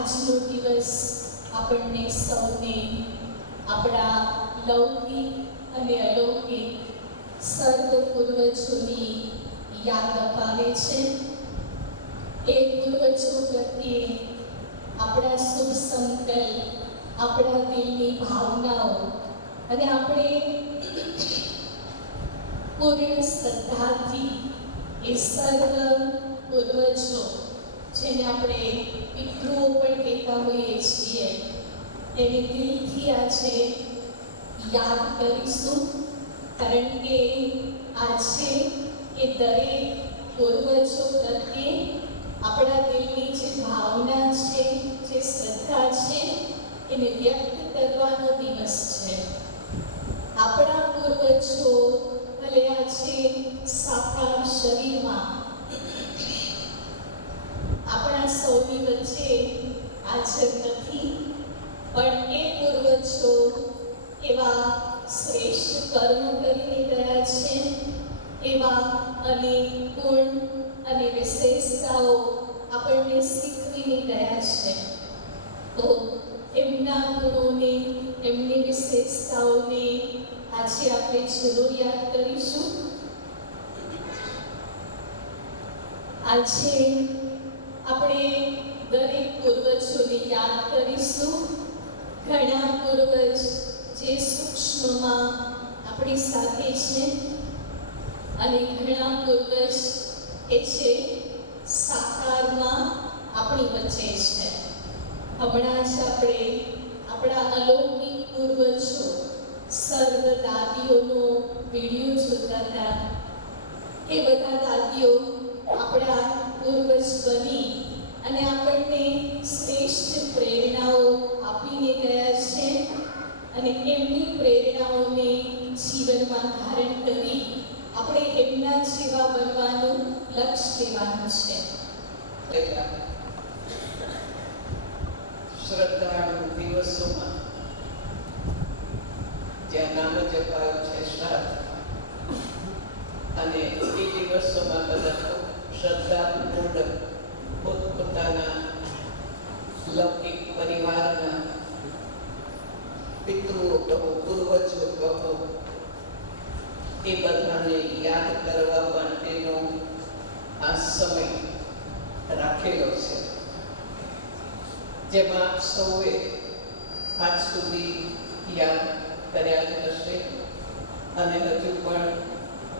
આજનો દિવસ આપણને સૌને આપણા લૌકિક અને અલૌકિક સર્વ પૂર્વજોની યાદ અપાવે છે. એ પૂર્વજો પ્રત્યે આપણા શુભ સંકલ્પ, આપણા દિલની ભાવનાઓ અને આપણે પૂર્ણ શ્રદ્ધાથી એ સર્વ પૂર્વજો, જેને આપણે પિતૃઓ પણ કહેતા હોઈએ છીએ, એને દિલથી આજે યાદ કરીશું. કારણ કે આજે એ દરેક પૂર્વજો પ્રત્યે આપણા દિલની જે ભાવના છે, જે શ્રદ્ધા છે, એને વ્યક્ત કરવાનો દિવસ છે. આપણા પૂર્વજો ભલે આજે સાકાર શરીરમાં આપણા સૌની વચ્ચે હાજર નથી, પણ એ પૂર્વજો એવા શ્રેષ્ઠ કર્મ કરીને ગયા છે, એવા અનેક ગુણ અને વિશેષતાઓ આપણને શીખવીને ગયા છે. તો એમના ગુણોને, એમની વિશેષતાઓને આજે આપણે જરૂર યાદ કરીશું. આજે આપણે દરેક પૂર્વજોને યાદ કરીશું. ઘણા પૂર્વજ જે સૂક્ષ્મમાં આપણી સાથે છે અને ઘણા પૂર્વજ કે જે સાકારમાં આપણી વચ્ચે છે. હમણાં જ આપણે આપણા અલૌકિક પૂર્વજો સર્વ દાદીઓનો વિડીયો જોતા હતા. એ બધા દાદીઓ આપણા પૂર્વજ બની અને આપણને શ્રેષ્ઠ પ્રેરણાઓ આપીને ગયા છે અને એમની પ્રેરણાઓને જીવનમાં ધારણ કરી આપણે એમના જેવા બનવાનું લક્ષ્ય લેવાનું છે. શ્રદ્ધાળુ દિવસોમાં જ્યાં નામ જપાયું છે શ્રાદ્ધ, અને એ દિવસોમાં બધા શ્રદ્ધાપૂર્વક પોતપોતાના લૌકિક પરિવારના પિતૃઓ કહો, પૂર્વજો કહો, એ બધાને યાદ કરવા માટેનો આ સમય રાખેલો છે, જેમાં સૌએ આજ સુધી યાદ કર્યા જ હશે અને હજુ પણ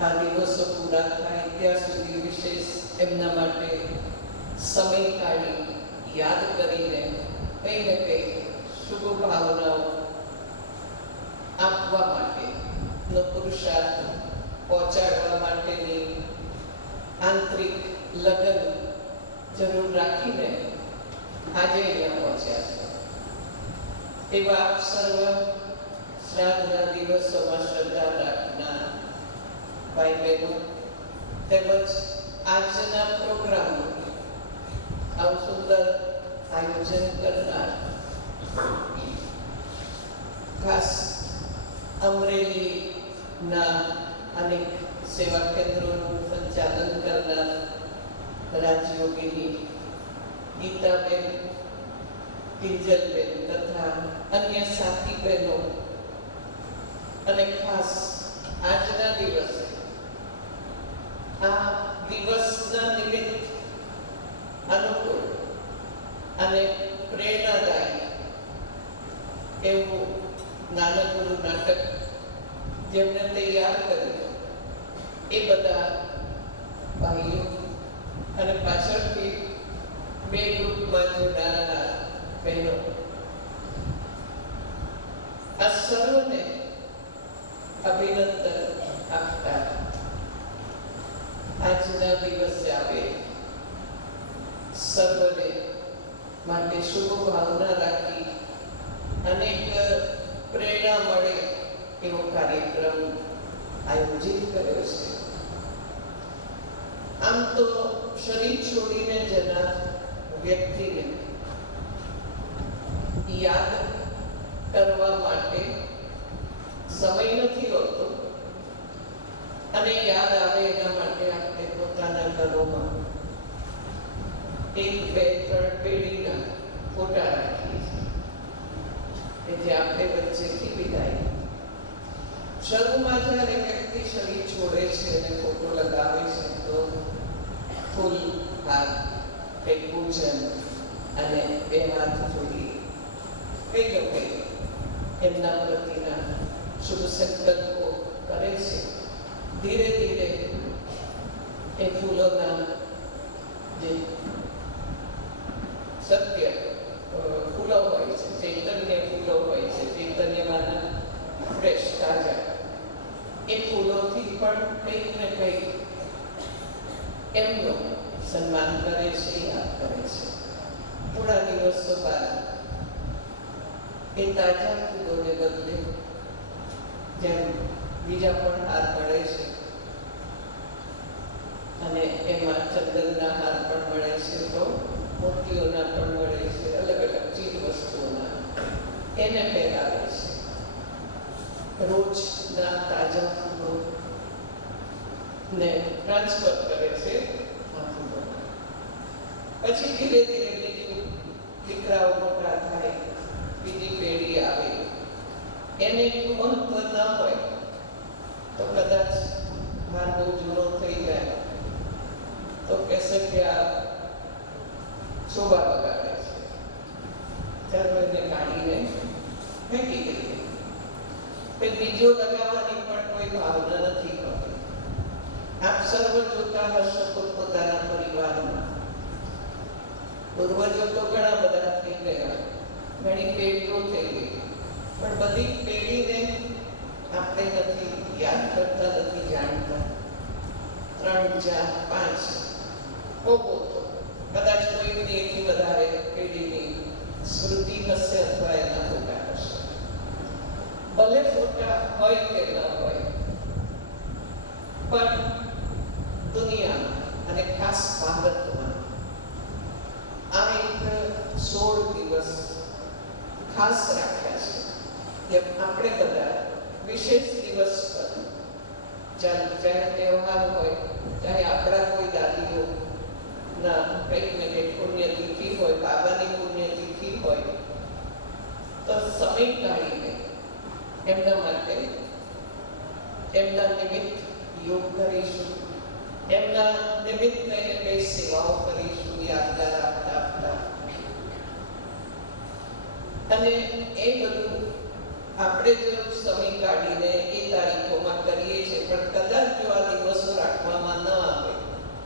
આ દિવસો પૂરા થાય ત્યાં સુધી વિશેષ એમના માટે સમય કાઢી યાદ કરીને કંઈ ને કંઈ શુભ ભાવનાઓ આપવા માટેનો પુરુષાર્થ પહોંચાડવા માટેની આંતરિક લગન જરૂર રાખીને આજે અહીંયા પહોંચ્યા છે. એવા સર્વ શ્રાદ્ધના દિવસોમાં શ્રદ્ધા રાખનાર ભાઈ બહેનો તેમજ આજના પ્રોગ્રામનું આવું સુંદર આયોજન કરનાર ખાસ અમરેલીના અનેક સેવા કેન્દ્રોનું સંચાલન કરનાર રાજયોગીની ગીતાબેન, કિંજલબેન તથા અન્ય સાથી બહેનો, અને ખાસ આજના દિવસે આ દિવસના નિમિત્ત અનુકૂળ અને પ્રેરણાદાયી એવું નાનકડું નાટક જેમને તૈયાર કર્યું એ બધા ભાઈઓ અને પાછળથી બે ગ્રુપમાં જોડાનારા બહેનો, આ સર્વને અભિનંદન આપતા આજના દિવસે આવે સર્વને માટે શુભ ભાવના રાખી અનેક પ્રેરણા મળે એવો કાર્યક્રમ આયોજિત કર્યો છે. આમ તો શરીર છોડીને જનાર વ્યક્તિને યાદ કરવા માટે સમય નથી હોતો, અને યાદ આવે એના માટે આપણે પોતાના ઘરોમાં એક બે ત્રણ પેઢીના ફોટા રાખીએ છીએ કે જે આપણે વચ્ચેથી વિદાય. શરૂમાં જ્યારે વ્યક્તિ શરીર છોડે છે અને ફોટો લગાવે છે તો ફૂલ હાર, કંઈક પૂજન અને બે હાથ જોડી કંઈ કંઈ એમના પ્રતિના શુભ સંકલ્પો કરે છે. ધીરે ધીરે એ ફૂલોના જે સત્ય ફૂલો હોય છે, ચૈતન્ય ફૂલો હોય છે, ચૈતન્યમાંના ફ્રેશ તાજા એ ફૂલોથી પણ કંઈક ને કંઈક એમનું સન્માન કરે છે, યાદ કરે છે. થોડા દિવસો બાદ એ તાજા ફૂલોને બદલે જેમ બીજા પણ હાર મળે છે અને એમાં ચંદનના હાર પણ મળે છે, તો મોતીઓના પણ મળે છે, અલગ અલગ ચીજ વસ્તુઓના એને પહેરાવે છે. રોજના તાજા ફૂલો ને ટ્રાન્સફર કરે છે આ ફૂલો. પછી ધીરે ધીરે બીજું દીકરાઓ મોટા થાય, બીજી પેઢી આવે, એને એટલું મહત્વ ન હોય તો કદાચ હાર બહુ જૂનો થઈ જાય તો કહેશે કે આ શોભા બગાડે છે, ચાલો એને કાઢીને ફેંકી દઈએ. બીજો લગાવવાની પણ કોઈ ભાવના નથી હોતી. આપ સર્વ જોતા હશો પોતપોતાના પરિવારમાં. પૂર્વજો તો ઘણા બધા થઈ ગયા, ઘણી પેઢીઓ થઈ ગઈ, પણ બધી પેઢીને આપણે નથી યાદ કરતા, નથી જાણતા. 3, 4, 5 ઓગો તો કદાચ કોઈની એથી વધારે પેઢીની સ્મૃતિ હશે અથવા એના ફોટા હશે. ભલે ફોટા હોય કે ન હોય, પણ દુનિયામાં અને ખાસ ભારતમાં આ એક 16 દિવસ ખાસ રાખ્યા છે. જેમ આપણે બધા વિશેષ દિવસ પર ચાહે તહેવાર હોય, ચાહે આપણા કોઈ દાદીઓ ના કંઈક ને કંઈક પુણ્યતિથિ હોય, બાબાની પુણ્યતિથિ હોય, તો સમય કાઢીને એમના માટે એમના નિમિત્ત યોગ કરીશું, એમના નિમિત્તે કઈ સેવાઓ કરીશું, યાદગાર આપતા આપતા. અને એ બધું આપણે જો સમય કાઢીને એ તારીખોમાં કરીએ છીએ, પણ કદાચ જો આ દિવસો રાખવામાં ન આવે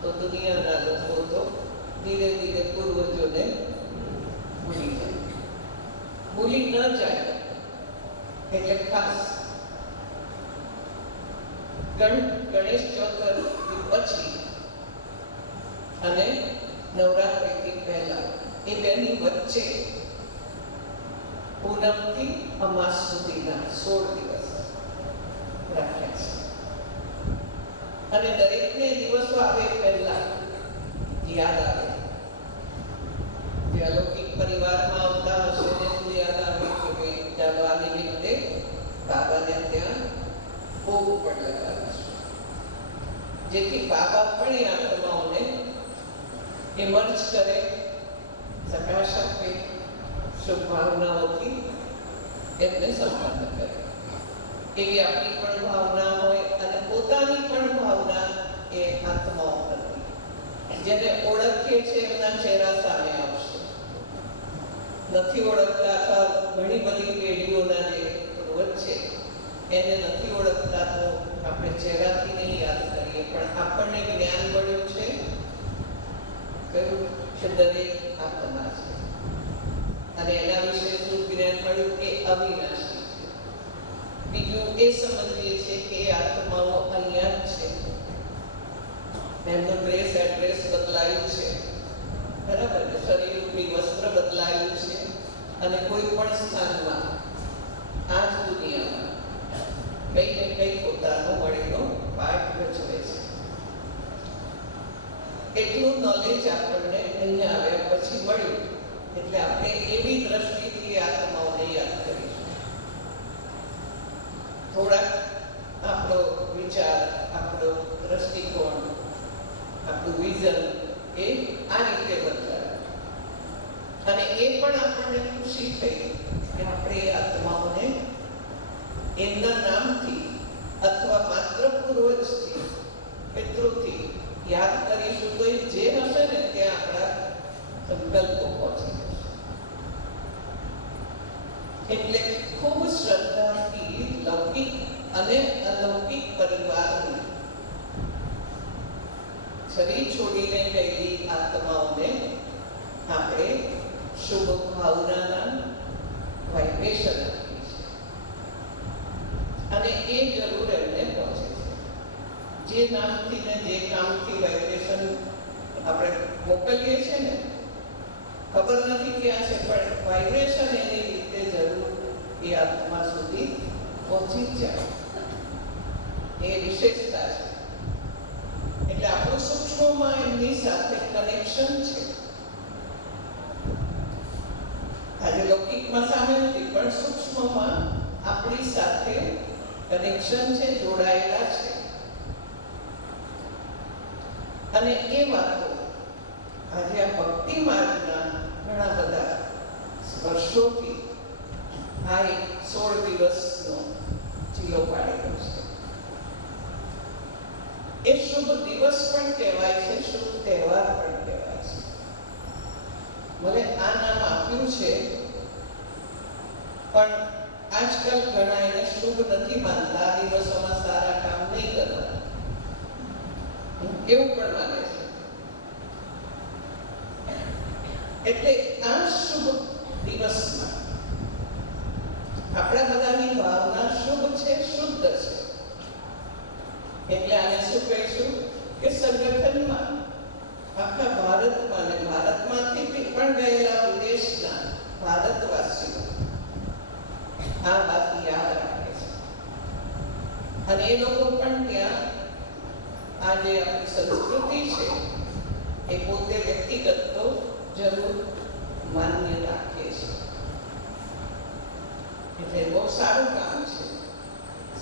તો દુનિયાના લોકો તો ધીરે ધીરે પૂર્વજોને ભૂલી જાય. ભૂલી ન જાય એટલે ખાસ ગણેશ ચતુર્થી પછી અને નવરાત્રિથી પહેલા એ બેની વચ્ચે પૂનમથી અમાસ સુધીના 16 દિવસ રાખ્યા છે. અને દરેકને દિવસો આવે પહેલા યાદ આવે. જે અલૌકિક પરિવારમાં આવતા હશે ને શું યાદ આવે કે ભાઈ ચાલો આ નિમિત્તે બાબાને ત્યાં ભોગ પણ લગાવીશું, જેથી બાબા પણ એ આત્માઓને ઇમર્જ કરે, સકારાત્મક શુભ ભાવનાઓથી એમને સન્માન કરે. એવી આપણી પણ ભાવના હોય અને પોતાની પણ ભાવના એ આત્માઓ પ્રતિ જેને ઓળખીએ છીએ એમના ચહેરા સામે આવશે. નથી ઓળખતા અથવા ઘણી બધી પેઢીઓના જે પૂર્વજ છે એને નથી ઓળખતા તો આપણે ચહેરાથી નહીં યાદ કરીએ, પણ આપણને જ્ઞાન મળ્યું છે કયું કે દરેક આત્મા છે અને એના વિશે શું જ્ઞાન મળ્યું કે અવિનાશી છે. બીજું એ સમજીએ છીએ કે આત્માઓ અહીંયા જ છે, એમનું એડ્રેસ બદલાયું છે, બરાબર ને? શરીરરૂપી વસ્ત્ર બદલાયું છે અને કોઈ પણ સ્થાનમાં આ જ દુનિયામાં કંઈ ને કંઈ પોતાનો મળેલો પાઠ ભજવે છે. એટલું નોલેજ આપણને અહીંયા આવ્યા પછી મળ્યું એટલે આપણે એવી દ્રષ્ટિથી આત્માઓને યાદ કરીશું. થોડાક આપણો વિચાર, આપણો દ્રષ્ટિકોણ, આપણું વિઝન એ આ રીતે બદલાય અને એ પણ આપણને ખુશી થઈ કે આપણે એ આત્માઓને એમના નામથી અથવા માત્ર પૂર્વજથી પિતૃથી યાદ કરીશું તો એ જે હશે ને ત્યાં આપણા સંકલ્પો પહોંચી જશે. એટલે ખૂબ શ્રદ્ધાથી લૌકિક અને અલૌકિક પરિવારને શરીર છોડીને ગયેલી આત્માઓને આપણે શુભ ભાવનાના વાઇબ્રેશન આપીએ છીએ અને એ જરૂર એમને પહોંચે છે. જે નામથી ને જે કામથી વાઇબ્રેશન આપણે મોકલીએ છીએ ને ખબર નથી ક્યાં છે, પણ વાઇબ્રેશન એની રીતે જરૂર એ આત્મા સુધી પહોંચી જ જાય. એ વિશેષતા છે. એટલે આપણું સૂક્ષ્મમાં એમની સાથે કનેક્શન છે. આજે લૌકિકમાં સામે નથી, પણ સૂક્ષ્મમાં આપણી સાથે કનેક્શન છે, જોડાયેલા છે. અને એ વાતો આજે આ ભક્તિ માર્ગના ઘણા બધા વર્ષોથી આ એક 16 દિવસનો જીલો પાડેલો છે. એ શુભ દિવસ પણ કહેવાય છે, શુભ તહેવાર પણ કહેવાય છે. ભલે આ નામ આપ્યું છે, પણ આજકાલ ઘણા એને શુભ નથી માનતા. આ દિવસોમાં સારા કામ નહીં કરવા એવું પણ માને છે. એટલે આ શુભ દિવસમાં આપણા બધાની ભાવના શુભ છે, શુદ્ધ છે. એટલે આને શું કહીશું કે સંગઠનમાં આખા ભારતમાં અને ભારતમાંથી પણ ગયેલા વિદેશના ભારતવાસીઓ આ વાત યાદ રાખે છે. અને એ લોકો પણ ત્યાં આ જે આપણી સંસ્કૃતિ છે એ પોતે વ્યક્તિગત તો જરૂર માન્ય રાખે છે. એટલે બહુ સારું કામ છે.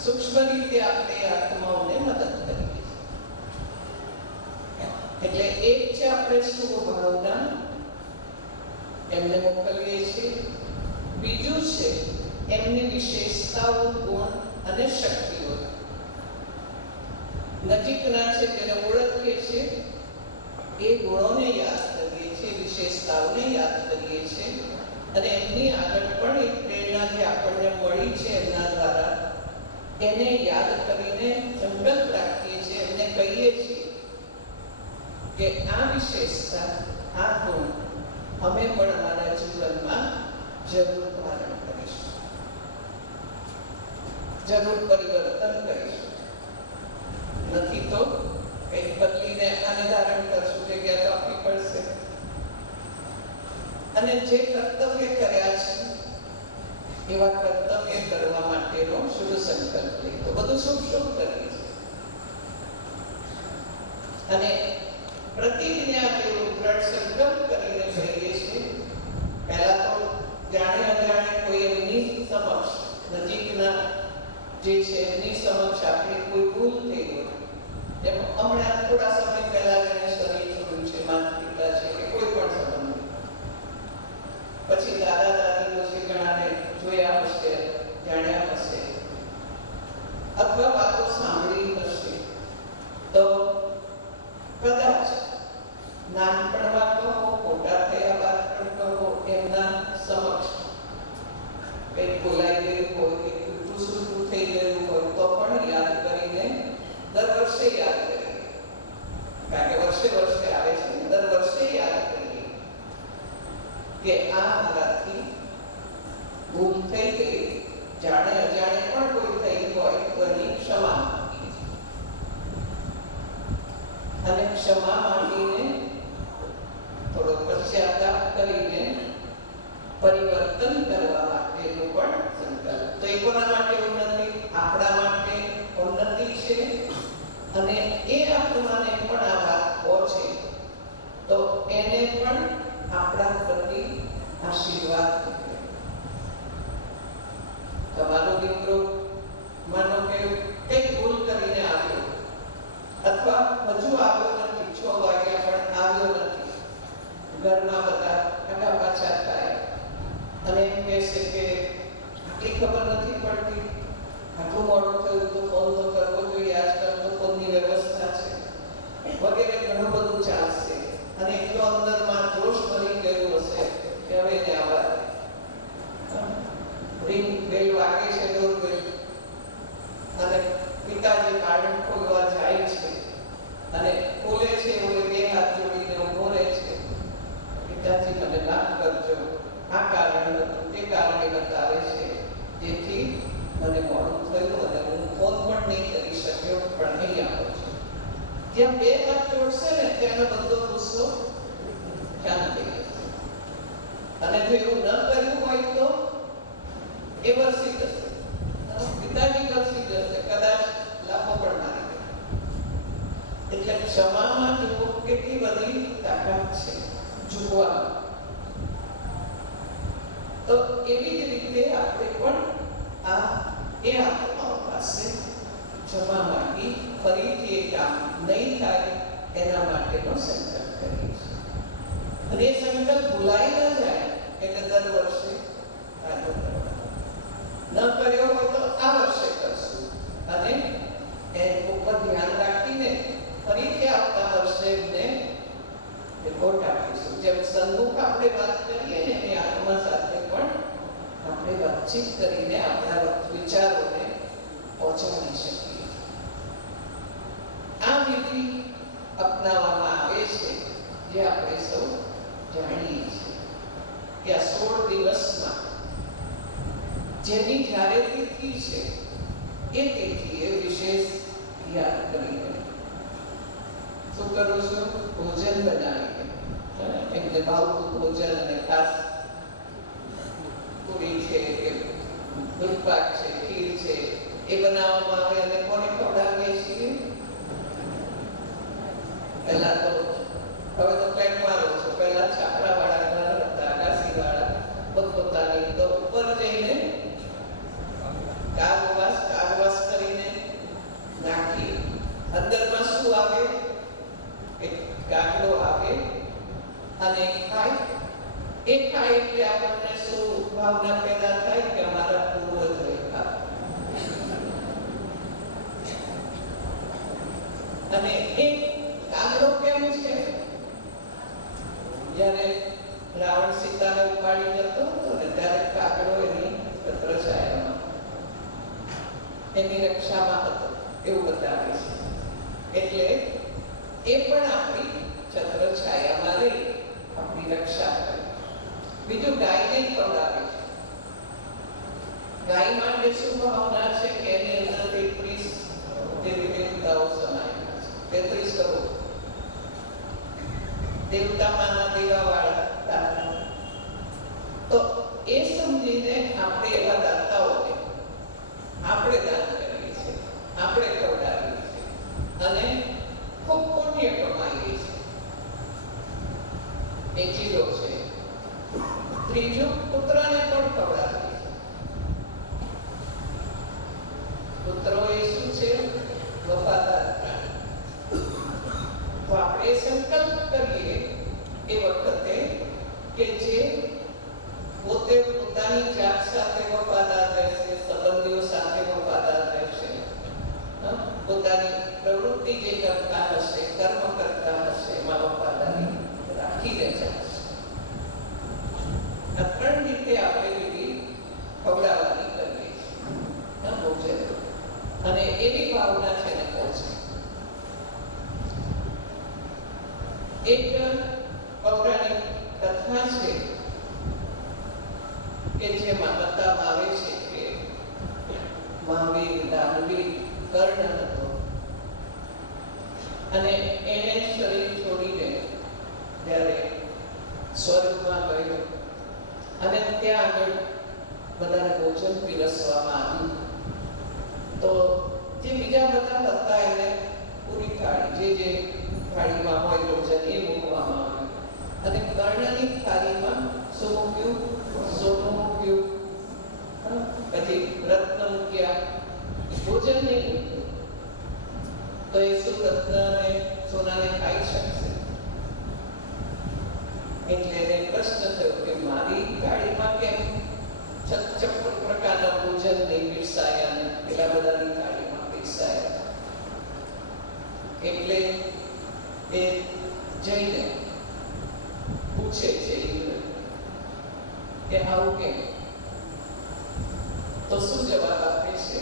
સૂક્ષ્મ રીતે આપણે આત્માઓને મદદ કરીએ છીએ. એટલે એક છે આપણે શુભ ભાવના એમને મોકલીએ છીએ. બીજું છે એમની વિશેષતાઓ, ગુણ અને શક્તિઓ. નજીકના છે જેને ઓળખીએ છીએ એ ગુણોને યાદ કરીએ છીએ, વિશેષતાઓને યાદ કરીએ છીએ અને એમની આગળ પણ એક પ્રેરણા જે આપણને મળી છે એમના દ્વારા એને યાદ કરીને સંકલ્પ રાખીએ છીએ. એમને કહીએ છીએ કે આ વિશેષતા, આ ગુણ અમે પણ અમારા જીવનમાં જરૂર ધારણ કરીશું, જરૂર પરિવર્તન કરીશું. નથી તો કંઈક બદલીને આને ધારણ કરશું, જગ્યા તો આપવી પડશે. અને જે કર્તવ્ય કર્યા છે એવા કર્તવ્ય કરવા માટેનો શુભ સંકલ્પ લઈ તો બધું શુભ શુભ કરીએ છીએ. અને પ્રતિજ્ઞા જેવો દ્રઢ સંકલ્પ કરીને કહીએ છીએ. પહેલા તો જાણે અજાણે કોઈ એમની સમક્ષ, નજીકના જે છે એમની સમક્ષ આપણી કોઈ ભૂલ થઈ હોય, જેમ હમણાં થોડા સમય પહેલા જેને શરીર છોડ્યું છે, માતા પિતા છે કે કોઈ પણ સંબંધ, પછી દાદા દાદીઓ છે ઘણાને જોયા હશે, જાણ્યા હશે અથવા વાતો સાંભળી હશે, તો કદાચ નાનપણમાં કહો, મોટા થયા બાદ પણ કહો, એમના સમક્ષ કંઈક બોલાઈ ગયું હોય કે ટૂંકું સૂકું થઈ ગયું હોય તો પણ યાદ કરીને દર વર્ષે યાદ કરીએ. કારણ કે વર્ષે વર્ષે આવે છે, દર વર્ષે યાદ કરીએ કે આ મારાથી ભૂલ થઈ ગઈ, જાણે અજાણે પણ કોઈ થઈ હોય તો એની ક્ષમા માંગીએ. અને ક્ષમા માંગીને થોડો પશ્ચાતાપ કરીને પરિવર્તન કરવા માટેનો પણ સંકલ્પ. તો એ કોના માટે ઉન્નતિ? આપણા માટે ઉન્નતિ છે. અને એ આત્માને પણ આ વાત પહોંચે તો એને પણ આપણા પ્રતિ આશીર્વાદ મળે. તમારો દીકરો માનો કે કંઈક ભૂલ કરીને આવ્યો અથવા હજુ આવ્યો નથી, 6 વાગ્યા પણ આવ્યો નથી, ઘરમાં બધા આગા પાછા થાય અને એમ કહેશે કે આટલી ખબર નથી પડતી, આટલું મોડું થયું તો ફોન તો કરવો જોઈએ, આજકાલ તો ફોનની વ્યવસ્થા છે વગેરે ઘણું બધું ચાલશે. અને એટલો અંદરમાં જોશ ભરી ગયું હશે કે હવે એને આવા રિંગ બેલ વાગે છે, ડોર બેલ, અને પિતાજી કારણ ખોલવા જાય છે અને ખોલે છે એવું બે હાથ જોડીને ઊભો રહે છે. પિતાજી મને માફ કરજો, આ કારણ હતું, તે કારણે બતાવે છે જેથી મને મોડું થયું અને હું ફોન પણ નહીં કરી શક્યો, પણ નહીં આવો છું. જ્યાં બે હાથ જોડશે ને ત્યાંનો બધો ગુસ્સો શાંત થઈ જશે. અને જો એવું ન કર્યું હોય તો એ વરસી જશે, પિતાજી વરસી જશે, કદાચ લાફો પણ મારી દે. એટલે ક્ષમામાં જુઓ કેટલી બધી તાકાત છે, ઝૂકવામાં. તો એવી જ રીતે આપણે પણ એ આત્માઓ પાસે ક્ષમા માંગી ફરીથી એ કામ નહીં થાય એના માટેનો સંકલ્પ કરીએ છીએ. અને એ સંકલ્પ ભૂલાઈ ન જાય એટલે દર વર્ષે કાઢો કરવાનો. ન કર્યો હોય તો આ વર્ષે કરશું અને એ ઉપર ધ્યાન રાખીને ફરીથી આવતા વર્ષે એમને રિપોર્ટ આપીશું. જેમ સન્મુખ આપણે વાત કરીએ ને એની આત્મા સાથે પણ આપણે વાતચીત કરીને આપણા વિચારોને પહોંચાડી શકીએ. આ વિધિ અપનાવવામાં આવે છે જે આપણે સૌ જાણીએ છીએ કે આ 16 દિવસમાં જેની જ્યારે તિથિ છે એ તિથિએ વિશેષ યાદ કરીને શું કરું છું? ભોજન બનાવીને એમને ભાવતું ભોજન, અને ખાસ પૂરી છે કે દૂધપાક છે, ખીર છે એ બનાવવામાં આવે. અને કોને ખવડાવીએ છીએ? પહેલા તો હવે તો ફ્લેટમાં રહો છો, પહેલા છાપરાવાળા ઘર હતા, અગાસીવાળા પોતપોતાની, તો ઉપર જઈને કાગવાસ કરીને નાખી અંદરમાં શું આવે? એક કાગડો આવે અને ખાય. એ ખાય એટલે આપણને શું ભાવના પેદા થાય કે અમારા પૂર્વજ રહ્યા. અને એ કાગડો કેમ છે? જ્યારે રાવણ સીતાને ઉપાડી જતો હતો ને ત્યારે કાગડો એની છત્રછાયામાં એની રક્ષામાં હતો એવું બતાવે છે. એટલે એ પણ આપણી છત્રછાયામાં રહી આપણી રક્ષા કરે. બીજું ગાયને ખવડાવે છે. ગાય માટે શું ભાવના છે કે એની અંદર 33 દેવતાઓ સમાયેલા છે, 33 કરોડ દેવતામાંના દેવાવાળા. તો એ સમજીને આપણે એવા દાતાઓને આપણે દાન કરીએ છીએ, આપણે ખવડાવીએ છીએ અને ખૂબ પુણ્ય કમાઈએ છીએ. એ ચીજો છે. ત્રીજું, પુત્રને પણ ખવડાવીએ છીએ. પુત્રો એ શું છે? વફાદાર પ્રાણી. તો આપણે સંકલ્પ કરીએ એ વખતે કે જે પોતે પોતાની જાત સાથે વફાદાર રહેશે, સંબંધીઓ સાથે વફાદાર રહેશે, પોતાની પ્રવૃત્તિ જે કરતા હશે, કર્મ કરતા હશે, એમાં વફાદારી રાખીને ચાલશે. આ 3 રીતે આપણે વિધિ ખવડાવવાની કરીએ છીએ ભોજન. અને એવી ભાવના છે ને પહોંચે. એક પૌરાણિક કથા છે કે જેમાં બતાવવામાં આવે છે કે મહાવીર દાનવીર કર્ણ હતો અને એને શરીર છોડીને જ્યારે સ્વર્ગમાં ગયો અને ત્યાં આગળ બધાને ભોજન પીરસવામાં આવ્યું. તો જે બીજા બધા હતા એને પૂરી થાળી જે થાળીમાં હોય ભોજન એ મૂકવામાં આવ્યું. અને કર્ણની થાળીમાં શું મૂક્યું? સોનું મૂક્યું, પછી રત્ન મૂક્યા, ભોજન નહીં મૂક્યું. તો એ શું રત્ન અને સોનાને ખાઈ શકશે? એટલે એને પ્રશ્ન થયો કે મારી થાળીમાં કેમ 56 પ્રકારના ભોજન નહીં પીરસાયા ને પેલા બધાની થાળીમાં પીરસાયા. એટલે એ જઈને પૂછે છે કે આવું કેમ? તો શું જવાબ આપે છે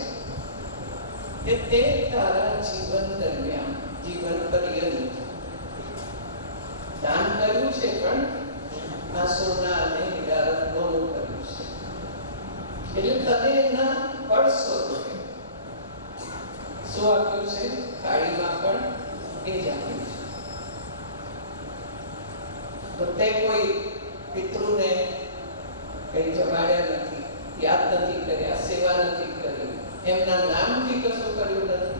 કે તે તારા જીવન દરમિયાન, જીવન પર્યંત દાન કર્યું છે, પણ આ સોના અને હીરા રત્નોનું કર્યું છે. એટલે તને એના ફળ સ્વરૂપે શું આપ્યું છે? થાળીમાં પણ એ જ આપ્યું છે. તો તે કોઈ પિતૃને કઈ જમાડ્યા નથી, યાદ નથી કર્યા, સેવા નથી કરી, એમના નામથી કશું કર્યું નથી.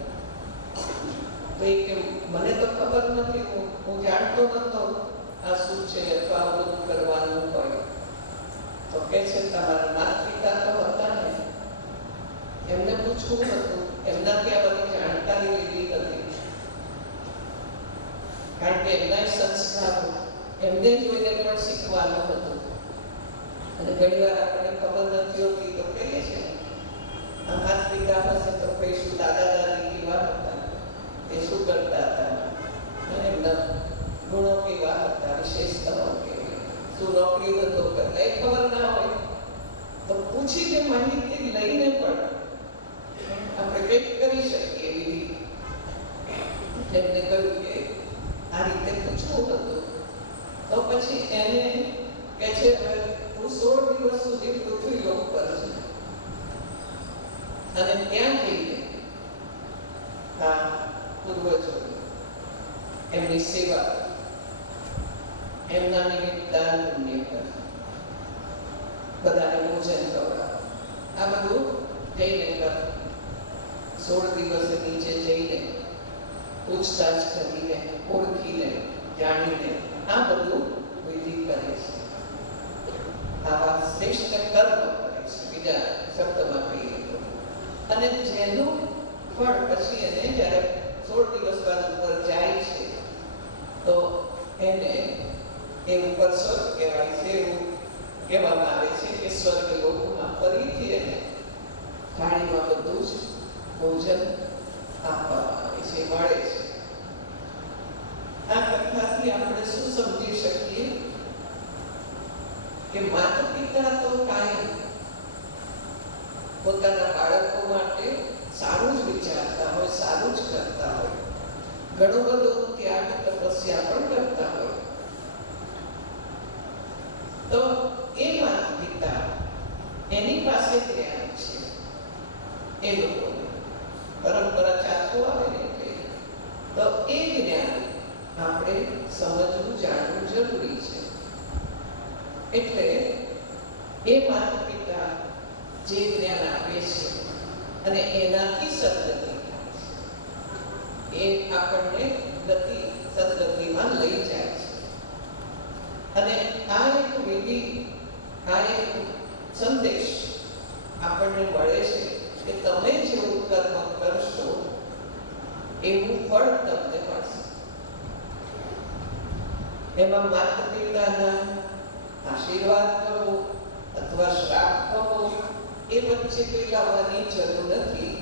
તો એ કે મને તો ખબર નથી, હું જાણતો નતો આ શું છે અથવા આ બધું કરવાનું હોય. તો કે છે તમારા માતા પિતા તો હતા ને, એમને પૂછવું હતું, એમનાથી આ બધી જાણકારી લીધી હતી, કારણ કે એમના સંસ્કારો એમને જોઈને પણ શીખવાનું હતું. અને ઘણી વાર આપણને ખબર નથી હોતી તો કહીએ છીએ આ માતા પિતા હશે તો કહીશું દાદા દાદી કેવા હતા, એ શું કરતા હતા, અને એમના ગુણો કેવા હતા, વિશેષતાઓ કેવી, શું નોકરી ધંધો કરતા, એ ખબર ના હોય તો પૂછીને માહિતી લઈને પણ આપણે કંઈક કરી શકીએ. એવી એમને કહ્યું કે આ રીતે પૂછવું હતું. તો પછી એને કે છે હવે હું 16 દિવસ સુધી પૃથ્વી લોક પર છું, અને ત્યાં જઈને આ પૂર્વજો એમની સેવા, એમના નિમિત્ત દાન પુણ્ય કર, બધાને ભોજન ખવડાવ, આ બધું જઈને કર. 16 દિવસે નીચે જઈને પૂછતાછ કરીને, ઓળખીને, જાણીને આ બધું વિધિ કરે છે. આવા શ્રેષ્ઠ કર્મ કરે છે, બીજા શબ્દમાં કહીએ તો. અને જેનું ફળ પછી એને જ્યારે 16 દિવસ બાદ ઉપર જાય છે તો એને એ ઉપર સ્વર્ગ કહેવાય છે. એવું કહેવામાં આવે છે કે સ્વર્ગ લોકમાં ફરીથી એને થાળીમાં બધું જ ભોજન આપવામાં આવે છે, મળે છે. આ કથાથી આપણે શું સમજી શકીએ કે માતા પિતા તો કાયમ પોતાના બાળકો માટે સારું જ વિચારતા હોય, સારું જ કરતા હોય, ઘણો બધો ત્યાગ તપસ્યા પણ કરતા હોય. તો એ માતા પિતા એની પાસે જ્ઞાન છે, એ લોકોને પરંપરા ચાલતું આવે ને એટલે તો એ જ્ઞાન આપણે સમજવું, જાણવું જરૂરી છે. એટલે એ માતા પિતા જે જ્ઞાન આપે છે અને એનાથી સદગતિ એ આપણને ગતિ સદગતિમાં લઈ જાય છે. અને આ એક વિધિ, આ એક સંદેશ આપણને મળે છે કે તમે જેવું કર્મ કરશો એવું ફળ તમને મળશે. એમાં માતા પિતાના આશીર્વાદ કરો અથવા શ્રાપ કરો એ વચ્ચે કોઈ લાવવાની જરૂર નથી,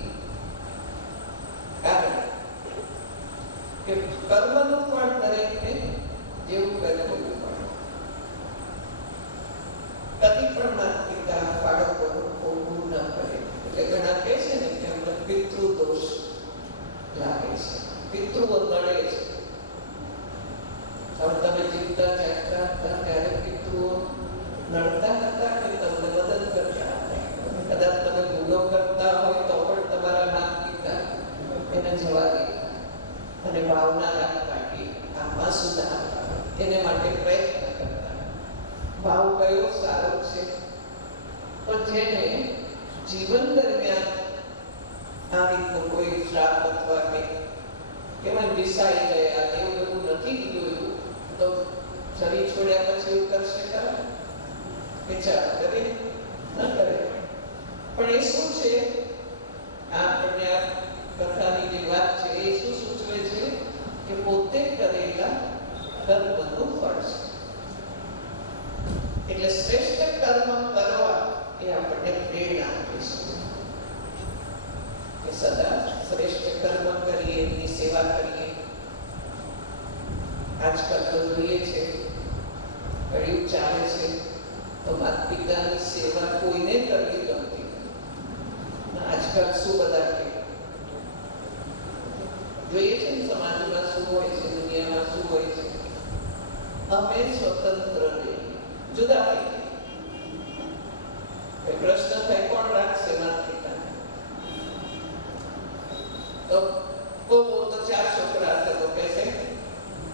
કારણ કે કર્મનું ફળ દરેકને જેવું કર્યું એવું મળે. કદી પણ માતા પિતા બાળકોનું ખોટું ન કરે. એટલે ઘણા કહે છે ને કે અમને પિતૃ દોષ લાગે છે, પિતૃઓ નડે છે. હવે તમે જીવતા જાગતા હતા ત્યારે પિતૃઓ નડતા હતા કે તમને મદદ કરતા હતા? કદાચ તમે ભૂલો કરતા હોય તો પણ તમારા માતા પિતા એને જવા દે અને ભાવના રાખતા કે આમાં સુધારતા, એને માટે પ્રયત્ન કરતા. ભાવ કયો સારો છે? તો જેને જીવન દરમિયાન આ રીતનો કોઈ શ્રાપ અથવા કે કેવાય વિસાઈ ગયા એવું બધું નથી જોયું તો શરીર છોડ્યા પછી એવું કરશે ખરા? વિચાર કરે ન કરે. પણ એ શું છે, આપણને આ કથાની જે વાત છે એ શું સૂચવે છે કે પોતે કરેલા કર્મનું ફળ છે. એટલે શ્રેષ્ઠ કર્મ કરવા એ આપણને પ્રેરણા આપે છે કે સદા શ્રેષ્ઠ કર્મ કરીએ, એમની સેવા કરીએ. આજકાલ તો જોઈએ છે, કળિયુગ ચાલે છે, તો માતા પિતાની સેવા કોઈને કરવી ગમતી નથી. આજકાલ શું બધા કે જોઈએ છે ને, સમાજમાં શું હોય છે, દુનિયામાં શું હોય છે. અમે સ્વતંત્ર રહીએ, જુદા થઈ જઈએ. પ્રશ્ન થાય, કોણ રાખશે માતા પિતાને? તો બહુ તો 4 છોકરા હશે તો કહેશે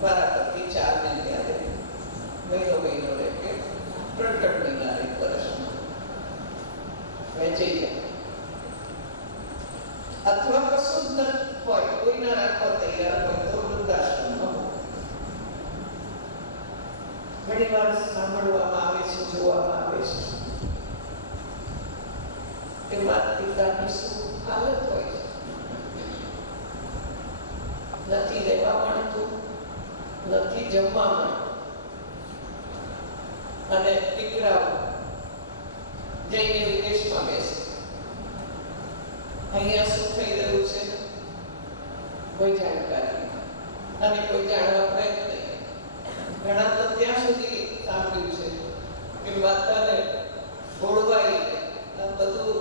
મારા પતિ 4 ને ત્યારે મહિનો રહે કે 3 મહિના રહે, વર્ષમાં વહેંચાઈ જાય. અથવા કશું જ ન હોય, કોઈ ના રાખવા તૈયાર હોય તો વૃદ્ધાશ્રમમાં. ઘણી વાર સાંભળવામાં આવે છે, જોવામાં આવે છે કે માતા પિતાની શું હાલત હોય છે. નથી રહેવા મળતું, નથી જમવા મળતું, અને દીકરાઓ જઈને વિદેશમાં બેસે. અહીંયા શું થઈ રહ્યું છે કોઈ જાણકારી અને કોઈ જાણવા પ્રયત્ન નહીં. ઘણા તો ત્યાં સુધી સાંભળ્યું છે કે માતાને છોડવાઈ બધું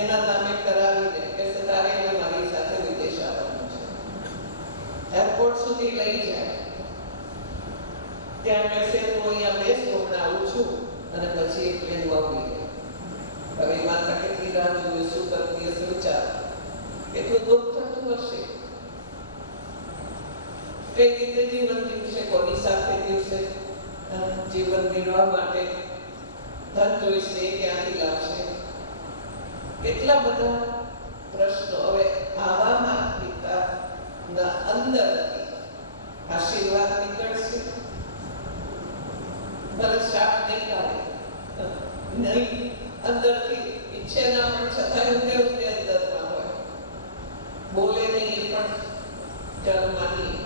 એના નામે કરાવીને કે તારે મારી સાથે વિદેશ આવવાનું છે. એરપોર્ટ સુધી લઈ જાય, ત્યાં કહેશે તો અહીંયા બેસ, હમણાં આવું છું, અને પછી એક પ્લેન વાવી ગઈ. હવે માતા કેટલી રાહ જોવે, શું કરતી હશે, વિચાર. એટલું દુઃખ થતું હશે. કઈ રીતે જીવન જીવશે, કોની સાથે જીવશે? જીવન જીવવા માટે ધન જોઈશે, ક્યાંથી લાવશે? કેટલા બધા પ્રશ્નો. હવે આવામાં પિતાના અંદરથી આશીર્વાદ નીકળશે. ભલે શ્રાપ નહીં કાઢે, નહીં અંદરથી ઈચ્છે ના, પણ છતાં ઊંડે અંદરમાં હોય. બોલે નહીં એ પણ ચાલ માની,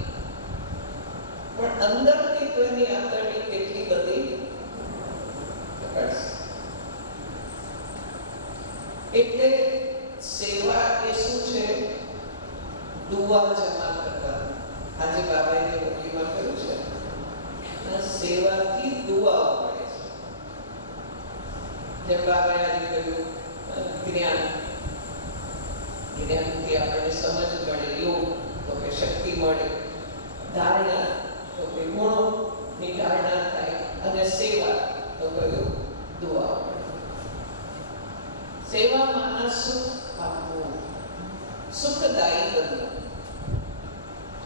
પણ અંદરથી તો એની આંતરણી કેટલી બધી પકડશે. એટલે સેવા એ શું છે? દુઆ જમા કરવાનું. આજે બાબાએ હોલીમાં કહ્યું છે, સેવાથી દુઆઓ મળે છે. જેમ બાબાએ આજે કહ્યું, જ્ઞાનથી આપણને સમજ મળે, યોગ તો કે શક્તિ મળે, ધારણા તો કે ગુણોની ધારણા થાય, અને સેવા તો કહ્યું દુઆઓ મળે. સેવામાં સુખ આપવું, સુખદાયી બનવું.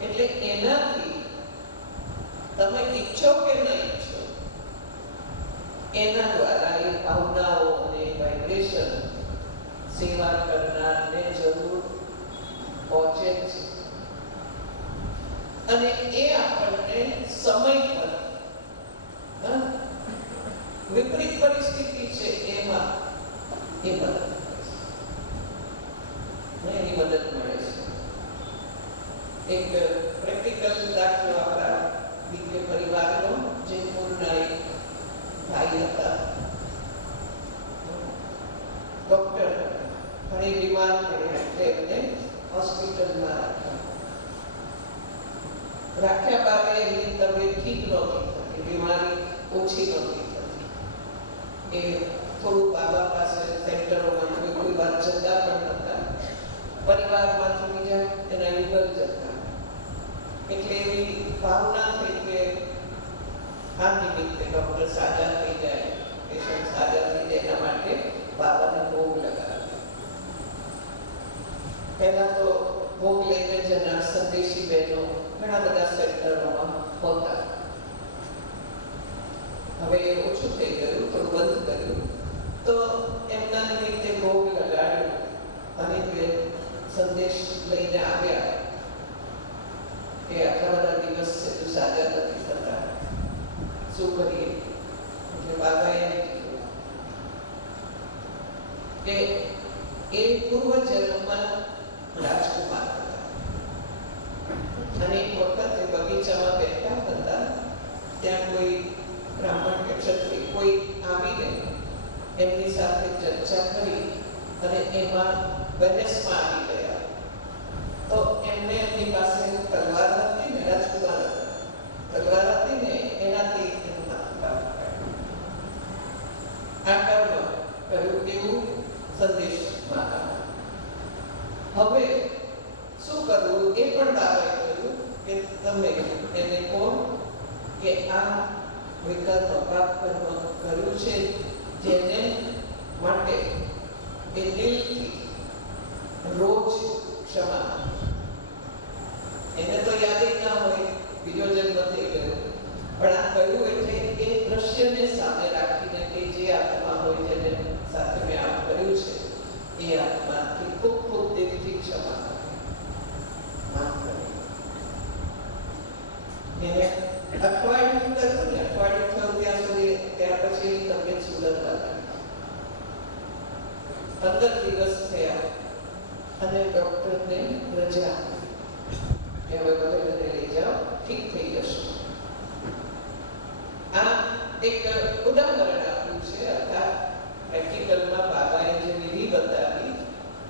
એટલે એનાથી તમે ઈચ્છો કે ન ઈચ્છો, એના દ્વારા એ ભાવનાઓ અને વાઇબ્રેશન સેવા કરનારને જરૂર પહોંચે છે. અને એ આપણને સમય પર વિપરીત પરિસ્થિતિ છે એમાં એ મદદ એની મદદ મળે છે. એક પ્રેક્ટિકલ દાખલો આપણા દિવ્ય પરિવારનો, જયપુરના એક ભાઈ હતા, ડોક્ટર, ઘણી બીમાર પડ્યા એટલે એમને હોસ્પિટલમાં રાખ્યા બાદ એમની તબિયત ઠીક નહોતી થતી, બીમારી ઓછી નહોતી થતી. એ થોડું બાબા પાસે સેન્ટરોમાં કોઈ વાત જતા પણ નહોતા, પરિવારમાંથી બીજા એના યુગલ જતા. એટલે એવી ભાવના થઈ કે આ નિમિત્તે ડોક્ટર સાજા થઈ જાય, પેશન્ટ સાજા થઈ જાય, એના માટે બાબાને ભોગ લગાવ્યો. પહેલા તો ભોગ લઈને જનાર સંદેશી બહેનો ઘણા બધા સેન્ટરોમાં હોતા. હવે એ ઓછું થઈ ગયું, થોડું બંધ કર્યું. તો એમના નિમિત્તે ભોગ લગાડ્યો અને તે સંદેશ લઈને આવ્યા કે આટલા બધા દિવસ છે તું સાજા નથી થતા, શું કરીએ? એટલે બાબાએ એમ કીધું કે એ પૂર્વજન્મમાં રાજકુમાર હતા, અને એક વખત એ બગીચામાં બેઠા હતા. ત્યાં કોઈ બ્રાહ્મણ કે ક્ષત્રિય કોઈ આવીને એમની સાથે ચર્ચા કરી અને એમાં બહેસમાં આવી ગયા. તો એમને એમની પાસે તલવાર હતી ને, રાજકુમાર તલવાર હતી ને, એનાથી એનું માથું કાપી કાઢ્યું. આ કર્મ કર્યું એવું સંદેશમાં આવ્યો. હવે શું કરવું એ પણ બાબાએ કહ્યું કે તમે એને કહો કે આ વિકલ્પ પાપ કર્યું છે, જેને માટે એ દિલથી રોજ ક્ષમા. એને તો યાદ જ ના હોય, બીજો જન્મ થઈ ગયો, પણ આ કહ્યું એટલે એ દ્રશ્યને સામે રાખીને કે જે આત્મા હોય જેને સાથે મેં આમ કર્યું છે એ આત્માથી ખૂબ ખૂબ દિલથી ક્ષમા માફ કરી. એને અઠવાડિયું કર્યું ને, અઠવાડિયું થયું ત્યાં સુધી, ત્યાર પછી તબિયત સુધરવા લાગી. 15 દિવસ થયા અને ડોક્ટરને રજા કે હવે બધે લઈ જાઓ, ઠીક થઈ જશે. આ એક ઉદાહરણ આપ્યું છે. અર્થાત પ્રેક્ટિકલમાં બાબાએ જે વિધિ બતાવી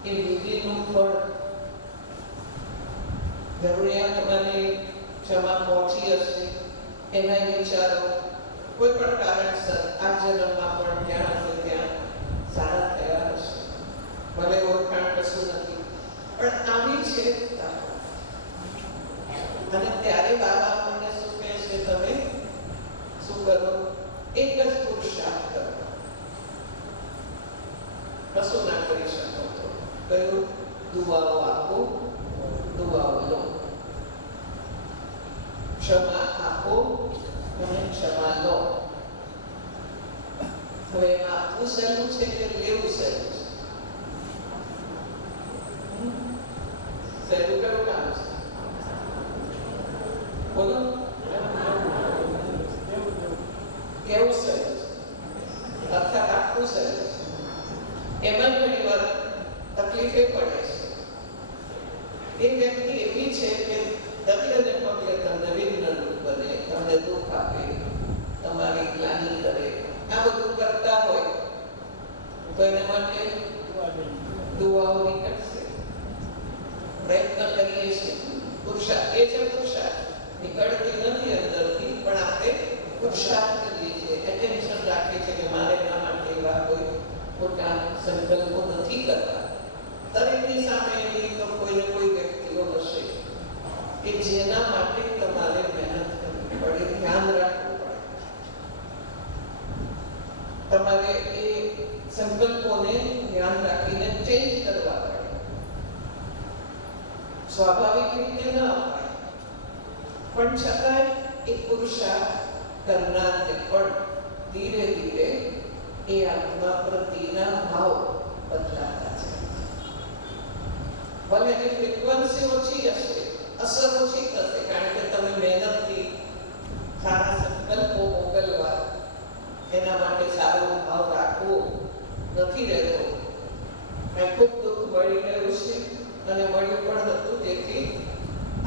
એ વિધિનું ફળ જરૂરિયાતમાંની ક્ષમા પહોંચી હશે એના વિચારો કોઈ પણ કારણસર આ જન્મમાં પણ જ્યાં હશે ત્યાં સારા થયા હશે. ભલે ઓળખાણ કશું નથી, પણ આવી છે. અને ત્યારે બાબા આપણને શું કહે છે? તમે શું કરો? એક જ પુરુષાર્થ કરો, કશું ના કરી શકો તો કયું? દુઆઓ આપો, દુઆઓ લો. ક્ષમા આપો અને ક્ષમા લો. હવે એમાં આપવું સહેલું છે કે લેવું સહેલું છે? સહેલું કયું કામ છે? બોલો. કેવું સહેલું છે? અર્થાત આપવું સહેલું છે. એમાં ઘણી વાર તકલીફે પડે છે. એ વ્યક્તિ એવી છે કે દરિયાને પગલે તમને વિઘ્નરૂપ બને, તમને દુઃખ આપે, તમારી ગ્લાનિ કરે, આ બધું કરતા હોય તો એને માટે દુઆઓ નીકળશે. પ્રયત્ન કરીએ છીએ, પુરુષાર્થ એ છે. પુરુષાર્થ નીકળતી નથી અંદરથી, પણ આપણે પુરુષાર્થ કરીએ છીએ, એટેન્શન રાખીએ છીએ કે મારે એના માટે એવા કોઈ ખોટા સંકલ્પો નથી કરવા. દરેકની સામે એવી તો કોઈને કોઈ વ્યક્તિઓ હશે કે જેના માટે તમારે મહેનત કરવી પડે, ધ્યાન રાખવું પડે. તમારે એ સંકલ્પોને ધ્યાન રાખીને ચેન્જ કરવા પડે. સ્વાભાવિક રીતે ન અપાય, પણ છતાંય એક પુરુષાર્થ કરનારને પણ ધીરે ધીરે એ આત્મા પ્રત્યેના ભાવ બદલાતા છે. ભલે એની ફ્રીક્વન્સી ઓછી હશે, અસર ઓછી થશે, કારણ કે તમે મહેનતથી સારા સંકલ્પો મોકલવા, એના માટે સારો ભાવ રાખવો નથી રહેતો. કંઈ ખૂબ દુઃખ મળી ગયું છે અને મળ્યું પણ હતું, તેથી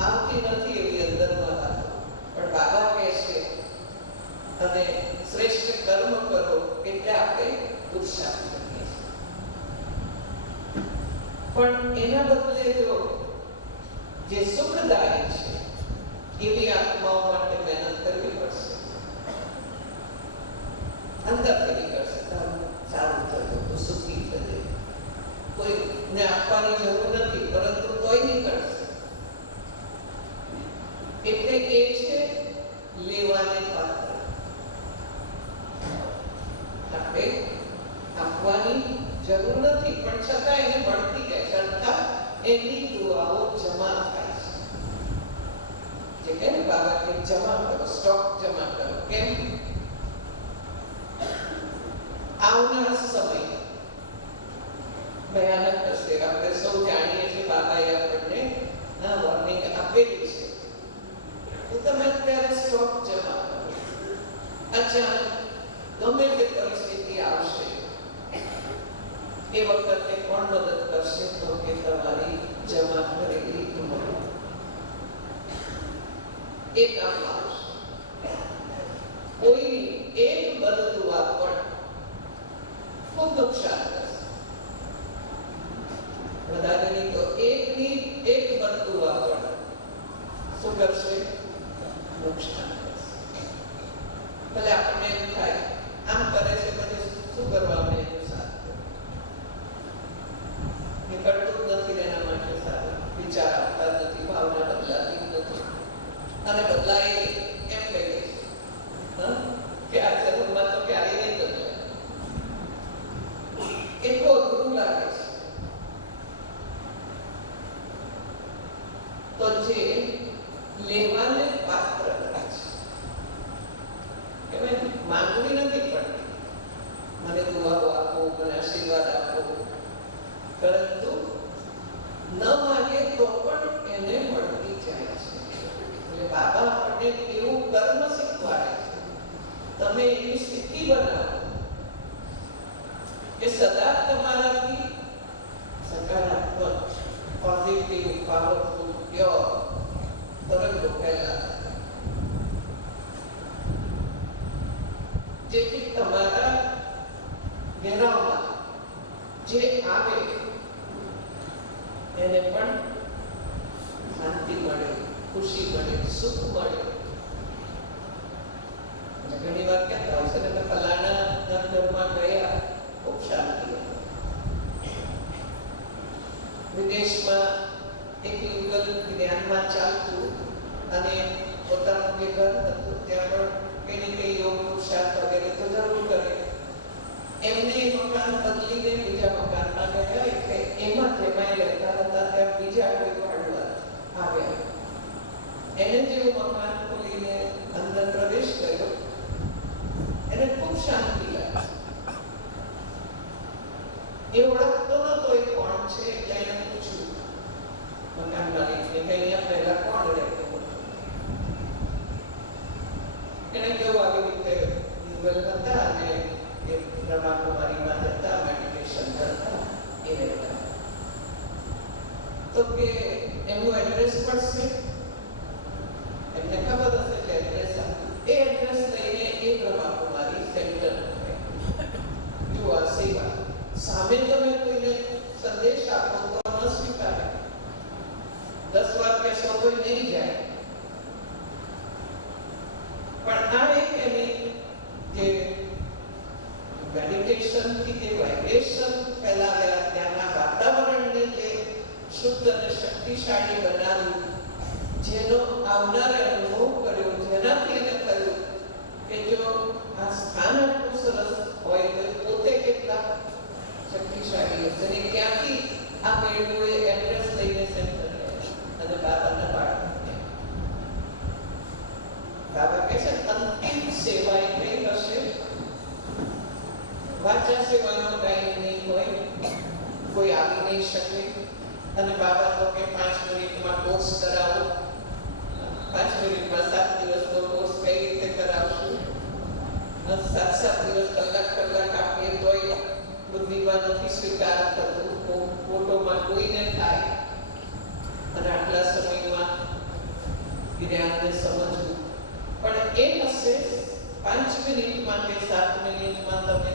આવતી નથી એવી અંદરમાં વાતો. પણ બાબા કહે છે અને શ્રેષ્ઠ કર્મ કરો એટલે આપણે પુરુષાર્થ કરીએ છીએ. પણ એના બદલે જો જે સુખદાયી છે એવી આત્માઓ માટે મહેનત કરવી પડશે. અંદરથી નીકળશે, સારું થયું તો સુખી થશે. કોઈને આપવાની જરૂર નથી, પરંતુ તોય નીકળશે. એટલે એ છે લેવાને પાત્ર. આપણે આપવાની જરૂર નથી, પણ છતાં એને મળતી જાય છે. અર્થાત એની દુઆઓ જમા થાય છે. જે કે બાબા કે જમા કરો, સ્ટોક જમા કરો. કેમ? આવનાર સમય ભયાનક હશે. આપણે સૌ જાણીએ છીએ, બાબાએ આપણને વોર્નિંગ આપેલી છે. તમે અત્યારે સ્ટોક જમા કરો. અચાનક ગમે તે પરિસ્થિતિ આવશે, એ વખતે કોણ મદદ કરશે? તો કે તમારી જમા કરેલી ઉંમર એ કામ આવશે. કોઈ એક બદદુઆ પણ સદા તમારાથી સકારાત્મક, પોઝિટિવ, પાવરફુલ, પ્યોર તરંગો ફેલાતા, જેથી તમારા ઘેરાવમાં જે આવે એને પણ શાંતિ મળે, ખુશી મળે, સુખ મળે. ઘણી વાર કહેતા હોય છે ને, ફલાણા ઘરમાં ગયા ખૂબ શાંતિ. વિદેશમાં એક યુગલ જ્ઞાનમાં ચાલતું અને પોતાનું જે ઘર હતું ત્યાં પણ કંઈ ને કંઈ યોગ પુરુષાર્થ વગેરે તો જરૂર કરે. એમને મકાન બદલીને બીજા મકાનમાં ગયા, એટલે એમાં જેમાં રહેતા હતા ત્યાં બીજા કોઈ ભાડુઆત આવ્યા. એને જેવું મકાન ખોલીને અંદર પ્રવેશ કર્યો, એને ખૂબ શાંતિ લાગી. એ ઓળખતો નતો એ કોણ છે, એટલે એને પૂછ્યું મકાન માલિકને કે અહીંયા પહેલા કોણ રહેતું હતું. એને કેવું આવી રીતે યુગલ હતા અને એ બ્રહ્માકુમારીમાં જતા, મેડિટેશન કરતા, એ રહેતા. તો કે એમનું એડ્રેસ પડશે, એમને ખબર હશે કે એડ્રેસ આપ્યું. એ એડ્રેસ લઈને એ બ્રહ્માકુમારી સેન્ટર યુવા સેવા સામે તમે કોઈને સંદેશ આપો તો ન સ્વીકારે. 10 વાર કહેશો તો નહીં જાય. પણ આ એક એની જે મેડિટેશનથી જે વાઇબ્રેશન ફેલાવ્યા, ત્યાંના વાતાવરણને જે શુદ્ધ અને શક્તિશાળી બનાવ્યું, જેનો આવનારે અનુભવ કર્યો, જેનાથી એને થયું કે જો આ સ્થાન આટલું સરસ હોય તો પોતે કેટલા શક્તિશાળી હશે. અને ક્યાંથી આ મેળવ્યું એ એડ્રેસ લઈને સેન્ટર અને બાબાના બાળકને બાબા કહે છે અંતિમ સેવા એ કઈ હશે? વાચા સેવાનો ટાઈમ નહીં હોય, કોઈ આવી નહીં શકે. અને બાબા તો કે 5 મિનિટમાં કોર્સ કરાવો, 5 મિનિટમાં 7 દિવસનો કોર્સ કઈ રીતે કરાવશું? 7 દિવસ કલાક આપીએ તોય બુદ્ધિમાં નથી સ્વીકાર થતું. ફોટોમાં કોઈને થાય અને આટલા સમયમાં જ્ઞાનને સમજવું. પણ એ હશે 5 મિનિટમાં કે 7 મિનિટમાં તમે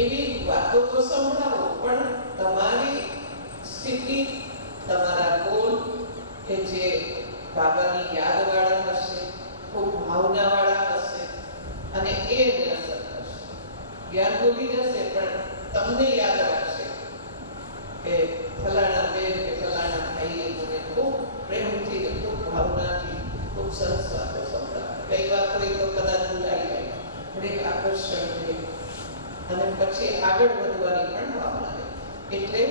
એવી વાતો તો સંભળાવો, પણ તમારી સ્થિતિ, તમારા ગોલ કે જે બાબાની યાદવાળા હશે, ખૂબ ભાવનાવાળા હશે, અને એ અસર થશે. જ્ઞાન ભૂલી જશે પણ તમને યાદ રાખશે કે ફલાણા બેન કે ફલાણા ભાઈએ મને ખૂબ પ્રેમથી, ખૂબ ભાવનાથી, ખૂબ સરસ વાતો સંભળાવે. કઈ વાત હોય તો કદાચ ભૂલાઈ જાય, પણ એક આકર્ષણ રહે અને પછી આગળ વધવાની પણ ભાવના રહે. એટલે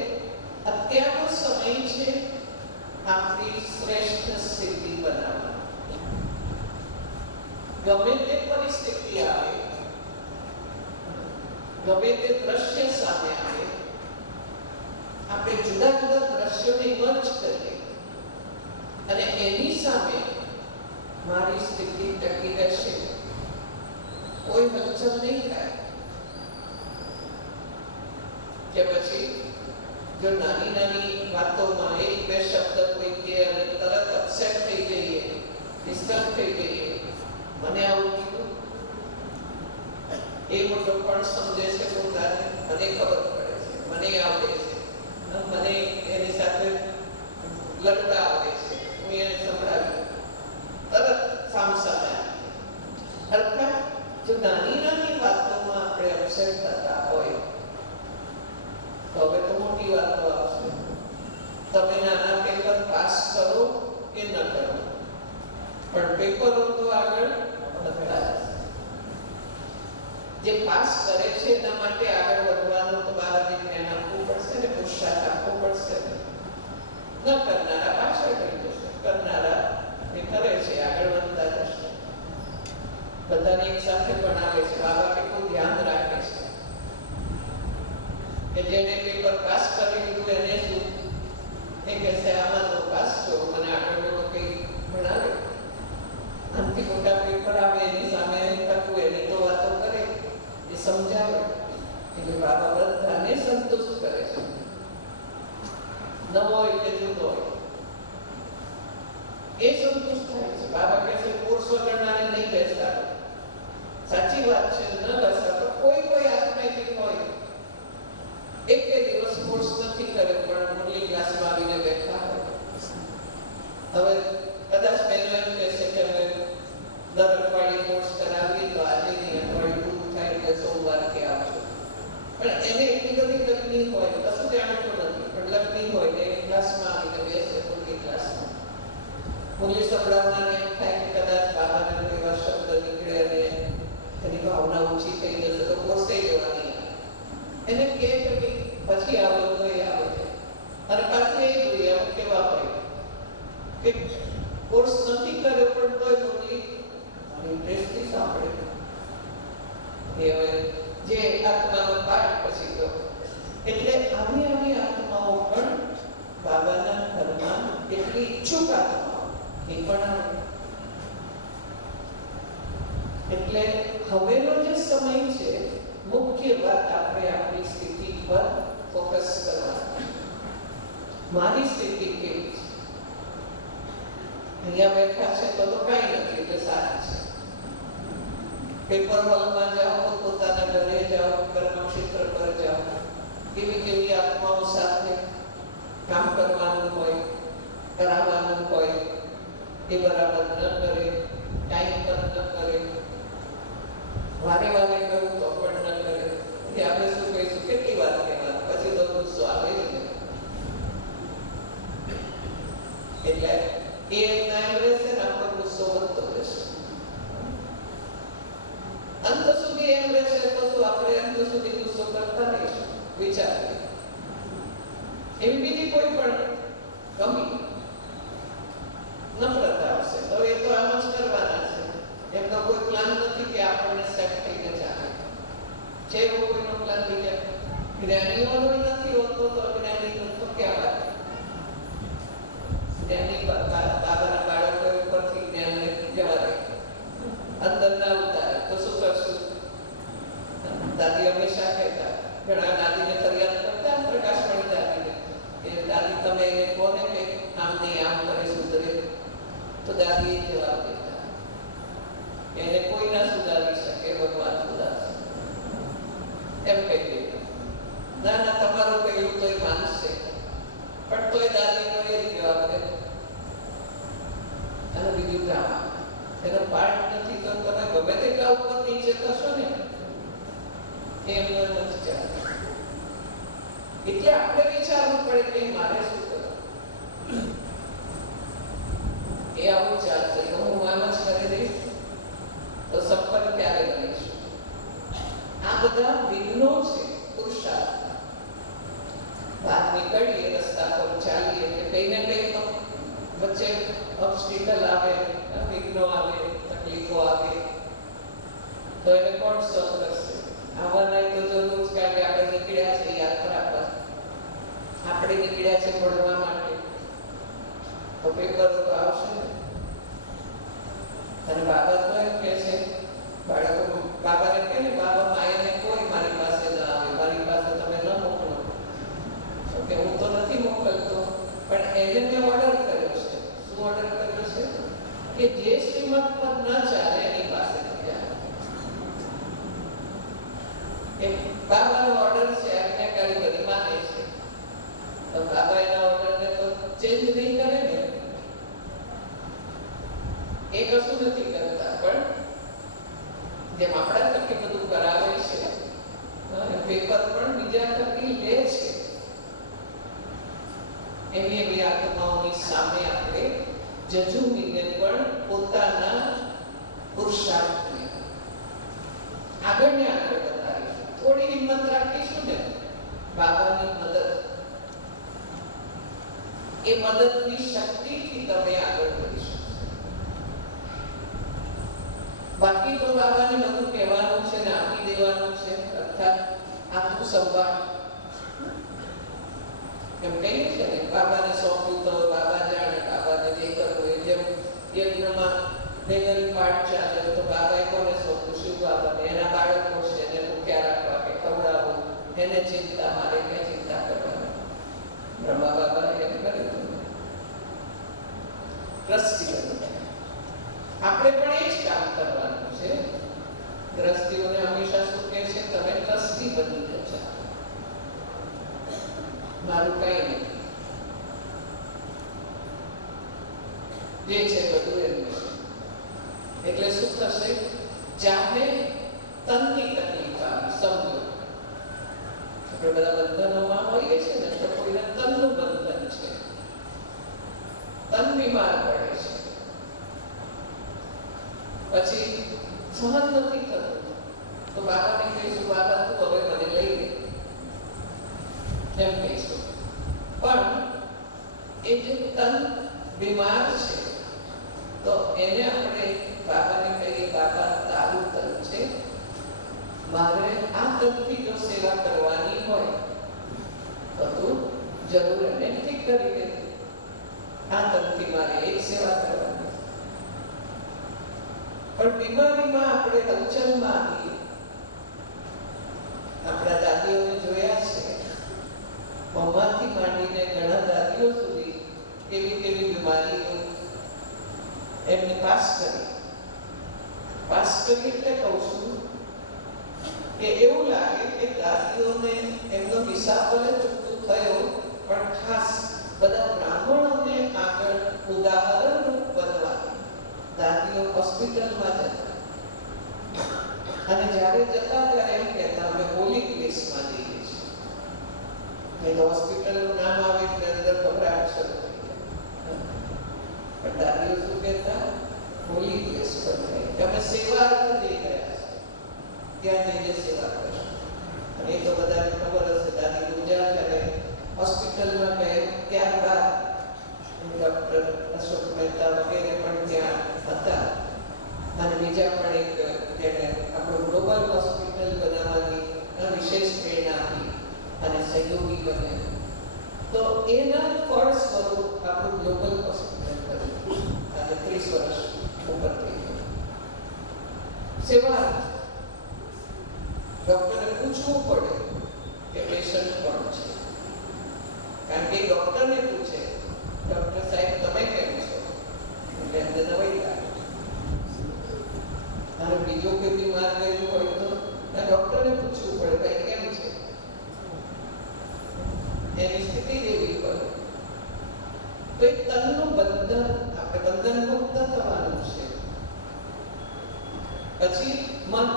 અત્યારનો સમય છે આપણી શ્રેષ્ઠ સ્થિતિ બનાવવાની. ગમે તે પરિસ્થિતિ આવે, ગમે તે દ્રશ્ય સામે આવે, આપણે જુદા જુદા દ્રશ્યોને મર્જ કરીએ અને એની સામે મારી સ્થિતિ ટકી રહેશે, કોઈ હલચલ નહીં થાય. કે પછી જો નાની નાની વાતોમાં 1-2 શબ્દ કોઈ કહે અને તરત અપસેટ થઈ જઈએ, ડિસ્ટર્બ થઈ જઈએ, મને આવું કીધું, એ મોટો પણ સમજે છે પોતાને, મને ખબર પડે છે, મને આવડે છે, મને એની સાથે લડતા આવડે છે, હું એને સંભળાવી તરત સામસામે. અર્થાત જો નાની નાની વાતોમાં આપણે અપસેટ થતા હોય તો હવે તો મોટી વાતો આવશે. તમે નાના પેપર પાસ કરો કે ન કરો, પણ પેપરો તો આગળ વધતા જશે. જે પાસ કરે છે એના માટે આગળ વધવાનું તો બહારને જ્ઞાન આપવું પડશે ને, પુરુષાર્થ આપવો પડશે. ન કરનારા પાછળ રહી જશે, કરનારા એ કરે છે આગળ વધતા જશે. બધાને એક સાથે ભણાવે છે. બાબા કેટલું ધ્યાન રાખે છે કે જેને પેપર પાસ કરી લીધું એને શું એ કહેશે આમાં તો પાસ છો, મને આગળ કંઈ ભણાવે. આનાથી મોટા પેપર આવે એની સામે ટકવું, એની તો વાતો કરે, એ સમજાવે. એટલે બાબા બધાને સંતુષ્ટ કરે છે, નવો હોય કે જૂનો હોય એ સંતુષ્ટ થાય છે. બાબા કહે છે કોર્સ વગરનાને નહીં બેસાડો. સાચી વાત છે, ન બેસાડો. કોઈ આત્માઇક હોય એક બે દિવસ કોર્સ નથી કર્યો પણ મુરલી ક્લાસમાં આવીને બેઠા હોય. હવે કદાચ બહેનો એમ કહેશે કે અમે દર અઠવાડિયે કોર્સ કરાવીએ તો આજે નહીં, અઠવાડિયું પૂરું થાય એટલે સોમવાર કે આવજો. પણ એને એટલી બધી લગ્ની હોય, કશું જાણતું નથી, પણ લગ્ની હોય ને ક્લાસમાં આવીને બેસે મુરલી ક્લાસમાં. મુરલી સંભળાવનાને એમ થાય કે કદાચ બાબાને કોઈ એવા શબ્દ નીકળે અને એની ભાવના ઊંચી થઈ જશે તો કોર્સે લેવાની. એને કહે કે પછી આવો તો એ આવે છે અને પાછું એ જોઈએ આવું કેવા હોય કે કોર્સ નથી કર્યો પણ તોય મુરલી ઇન્ટરેસ્ટથી સાંભળે. એ હવે જે આત્માનો પાઠ પછી તો એટલે આવી આત્માઓ પણ બાબાના ઘરમાં એટલી ઈચ્છુક આત્માઓ એ પણ આવે. એટલે હવેનો જે સમય છે મુખ્ય વાત આપણે આપણી સ્થિતિ પર ફોકસ કરવાની. મારી સ્થિતિ કેવી છે? અહીંયા બેઠા છે તો કાંઈ નથી એટલે સારા છે. પેપર હોલમાં જાઓ, પોતાના ઘરે જાઓ, કર્મક્ષેત્ર પર જાઓ, કેવી આત્માઓ સાથે કામ કરવાનું હોય, કરાવવાનું હોય એ બરાબર ન કરે, ટાઈમ પર ન કરે, વારે કહ્યું તો પણ ન કરે. આપણે શું કહીશું, કેટલી વાર કહેવાનું, પછી તો ગુસ્સો આવે જ ને. એટલે એ એમના એમ રહેશે ને આપણો ગુસ્સો વધતો રહેશે. અંત સુધી એમ રહેશે તો શું આપણે અંત સુધી ગુસ્સો કરતા રહીશું? વિચાર એવી બીજી કોઈ પણ કમી નમ્રતા આવશે તો એ તો આમ જ કરવાના છે. એમનો કોઈ પ્લાન નથી કે આપણને સેટ થઈને ચાલે છે. એવો કોઈનો પ્લાન બીજા જ્ઞાનીઓનો નથી હોતો તો અજ્ઞાનીનો તો ક્યાં વાત. જ્ઞાની બાબાના બાળકો ઉપરથી જ્ઞાનને જવા દે, અંદર ના ઉતારે તો શું કરશું? દાદી હંમેશા કહેતા, ઘણા દાદીને ફરિયાદ કરતા પ્રકાશવાળી દાદીને કે દાદી તમે એને કોને કે આમ નહીં આમ કરે સુધરે, તો દાદી એ જવાબ દેતા એને કોઈ ના સુધારી શકે, ભગવાન સુધારશે એમ કહી દેતા. ના તમારું કહ્યું તો એ માનશે, પણ તોય દાદીનો એ જ જવાબ દે. અને બીજું ડ્રામા એનો પાર્ટ નથી તો તમે ગમે તેટલા ઉપર નીચે થશો ને એમનો નથી ચાલે. એટલે આપણે વિચારવું પડે કે મારે શું કરવું. એ આવું ચાલશે, હું આમ જ કરી દઈશ તો સફળ ક્યારે બનીશું? આ બધા વિઘ્નો છે પુરુષાર્થ. બહાર નીકળીએ, રસ્તા પર ચાલીએ એટલે કઈ ને કઈ તો વચ્ચે ઓબ્સ્ટિકલ આવે, વિઘ્નો આવે, તકલીફો આવે, તો એને કોણ સોલ્વ કરશે? આવવાના તો જરૂર છે, કારણ કે આપણે નીકળ્યા છે યાત્રા પર, આપણે નીકળ્યા છે ભણવા માટે, તો પેપર તો આવશે ને. અને બાબા તો એમ કહે છે, બાળકો બાબાને કહે ને, બાબા માયાને કોઈ મારી પાસે ન આવે, મારી પાસે તમે ન મોકલો. કે હું તો નથી મોકલતો, પણ એને મેં ઓર્ડર કર્યો છે. શું ઓર્ડર કર્યો છે? કે જે શ્રીમત પર ન ચાલે એની પાસે જાય. એ બાબાનો ઓર્ડર છે, આજ્ઞાકારી બધી માને છે. તો બાબા એના ઓર્ડરને તો ચેન્જ નહીં કરે ને, એ કશું નથી કરતા. પણ જેમ આપણા થકી બધું કરાવે છે, પેપર પણ બીજા થકી લે છે. એવી આત્માઓની સામે આપણે જજુમીને પણ પોતાના પુરુષાર્થને આગળ વધારીશું. થોડી હિંમત રાખીશું ને બાબાની મદદ, એ મદદની શક્તિથી તમે આગળ વધી શકશો. બાકી તો બાબાને બધું કહેવાનું છે ને આપી દેવાનું છે, અર્થાત આખું સંભાળ એમ કહીએ છે ને, બાબાને સોંપ્યું તો બાબા જાણે, બાબાને જે કરવું એ. જેમ યજ્ઞમાં ડેંગરી પાઠ ચાલે તો બાબાએ કોને સોંપ્યું? શિવ બાબાને. એના બાળકો છે એને ભૂખ્યા રાખવા કે ખવડાવવું એને ચિંતા, મારે ક્યાં ચિંતા કરવાની. બ્રહ્મા બાબા એમ કર્યું. દ્રષ્ટિ બની. આપણે પણ એ જ કામ કરવાનું છે. દ્રષ્ટિઓને હંમેશા શું કહે છે? તમે દ્રષ્ટિ બની જજો, મારું કઈ નથી, જે છે બધું એનું છે. એટલે શું થશે? જાણે તનની તકલીફ આવી. સમજો આપણે બધા બંધનોમાં હોઈએ છીએ ને, તો કોઈને તનનું બંધન છે, તન બીમાર પડે છે, પછી સહન નથી થતું, તો બાબાને કહીશું, બાબા તું હવે મને લઈ લે, એમ કહીશું. પણ એ જે તન બીમાર છે, તો એને આપણે બાબાને કહીએ, બાબા તારું તન છે, મારે આ તનથી જો સેવા કરવાની હોય તો તું જરૂર એને ઠીક કરી દે. આ તનથી મારે એક સેવા કરવાની. પણ બીમારીમાં આપણે હલચલમાં આવીએ. આપણા દાદીઓને જોયા છે, મમ્માથી માંડીને ઘણા દાદીઓ સુધી કેવી કેવી બીમારીઓ એમને પાસ કરી એટલે કહું છું કે એવું લાગે કે દાદીઓને એમનો હિસાબ ભલે ચૂકતું થયો, પણ ખાસ બધા બ્રાહ્મણોને આગળ ઉદાહરણરૂપ બનવા દાદીઓ હોસ્પિટલમાં જતા, અને જ્યારે જતા ત્યારે એમ કહેતા, અમે હોલી પ્લેસમાં જઈએ છીએ. એટલે હોસ્પિટલનું નામ આવે એટલે અંદર ગભરાટ શરૂ થઈ જાય. પણ દાદીઓ શું કહેતા? હોલી પ્લેસ પર જાય, અમે સેવા અર્થે જઈ રહ્યા છીએ, ત્યાં જઈને સેવા કરશું. અને એ તો બધાને ખબર હશે, દાદી ગુજરા જ્યારે હોસ્પિટલમાં ગયા ત્યારબાદ ડૉક્ટર અશોક મહેતા વગેરે પણ ત્યાં હતા, અને બીજા પણ એક જેણે આપણું ગ્લોબલ હોસ્પિટલ બનાવવાની વિશેષ પ્રેરણા આપી અને સહયોગી બને. તો એના ફળ સ્વરૂપ આપણું ગ્લોબલ હોસ્પિટલ બન્યું, અને 30 વર્ષ ઉપર થઈ ગયું. સેવા ડૉક્ટરને પૂછવું પડે કે પેશન્ટ કોણ છે, કારણ કે ડૉક્ટરને પૂછે, ડૉક્ટર સાહેબ તમે કેમ છો, એટલે એમને નવાઈ લાગે. અને બીજો કોઈ બીમાર ગયેલું હોય તો ડૉક્ટરને પૂછવું પડે, ભાઈ કેમ છે, એની સ્થિતિ કેવી હોય. તો એક તનનું બંધન, આપણે બંધન મુક્ત થવાનું છે. પછી મન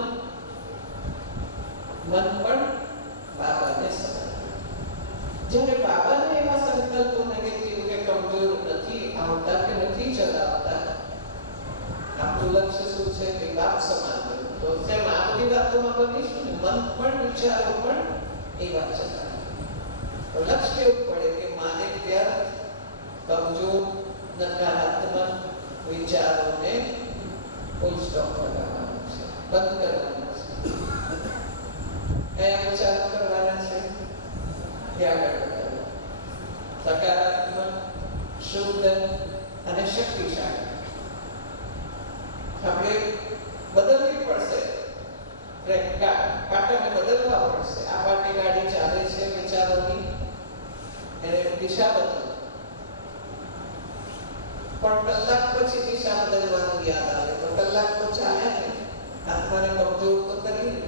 પણ બાબાને સમજ. જ્યારે બાબાને એવા સંકલ્પો નેગેટિવ કે કમજોર નથી આવતા કે નથી ચલાવતા, આપણું લક્ષ્ય શું છે કે બાપ સમાન બનવું. તો તેમ આ બધી વાતોમાં બનીશું ને, મન પણ વિચારો પણ એવા ચલાવે. તો લક્ષ્ય કેવું પડે કે માને વ્યર્થ, કમજોર, નકારાત્મક વિચારોને ફૂલ સ્ટોપ લગાવવાનો છે, બંધ કરવાનો છે. કયા વિચારો કરવાના છે? સકારાત્મક, શુદ્ધ અને શક્તિશાળી. આપણે બદલવી પડશે, પાટાને બદલવા પડશે. આ પાટી ગાડી ચાલે છે વિચારોની, એને દિશા બદલો, પણ કલાક પછી દિશા બદલવાનું યાદ આવે તો કલાક તો ચાલ્યા ને, આત્માને કમજોર તો કરી.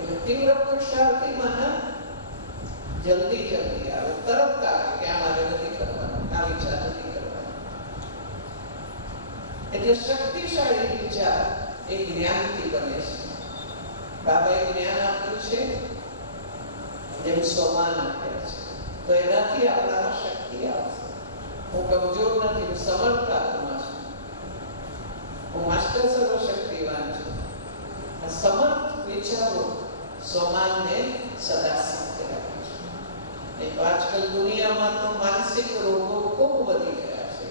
એટલે તીવ્ર પુરુષાર્થી માનવ જલ્દી આવે, તરત આવે કે આ મારે નથી કરવાનું, આ વિચાર નથી કરવાનો. એટલે શક્તિશાળી વિચાર એ જ્ઞાનથી બને છે. બાબાએ જ્ઞાન આપ્યું છે, જેમ સોમાન આપ્યા છે, તો એનાથી આપણામાં શક્તિ આવશે. હું કમજોર નથી, હું સમર્થ આત્મા છું, હું માસ્ટર સર્વશક્તિવાન છું. આ સમર્થ વિચારો સોમાનને સદા સાથે રાખે છે. નહીં તો આજકાલ દુનિયામાં તો માનસિક રોગો ખૂબ વધી ગયા છે.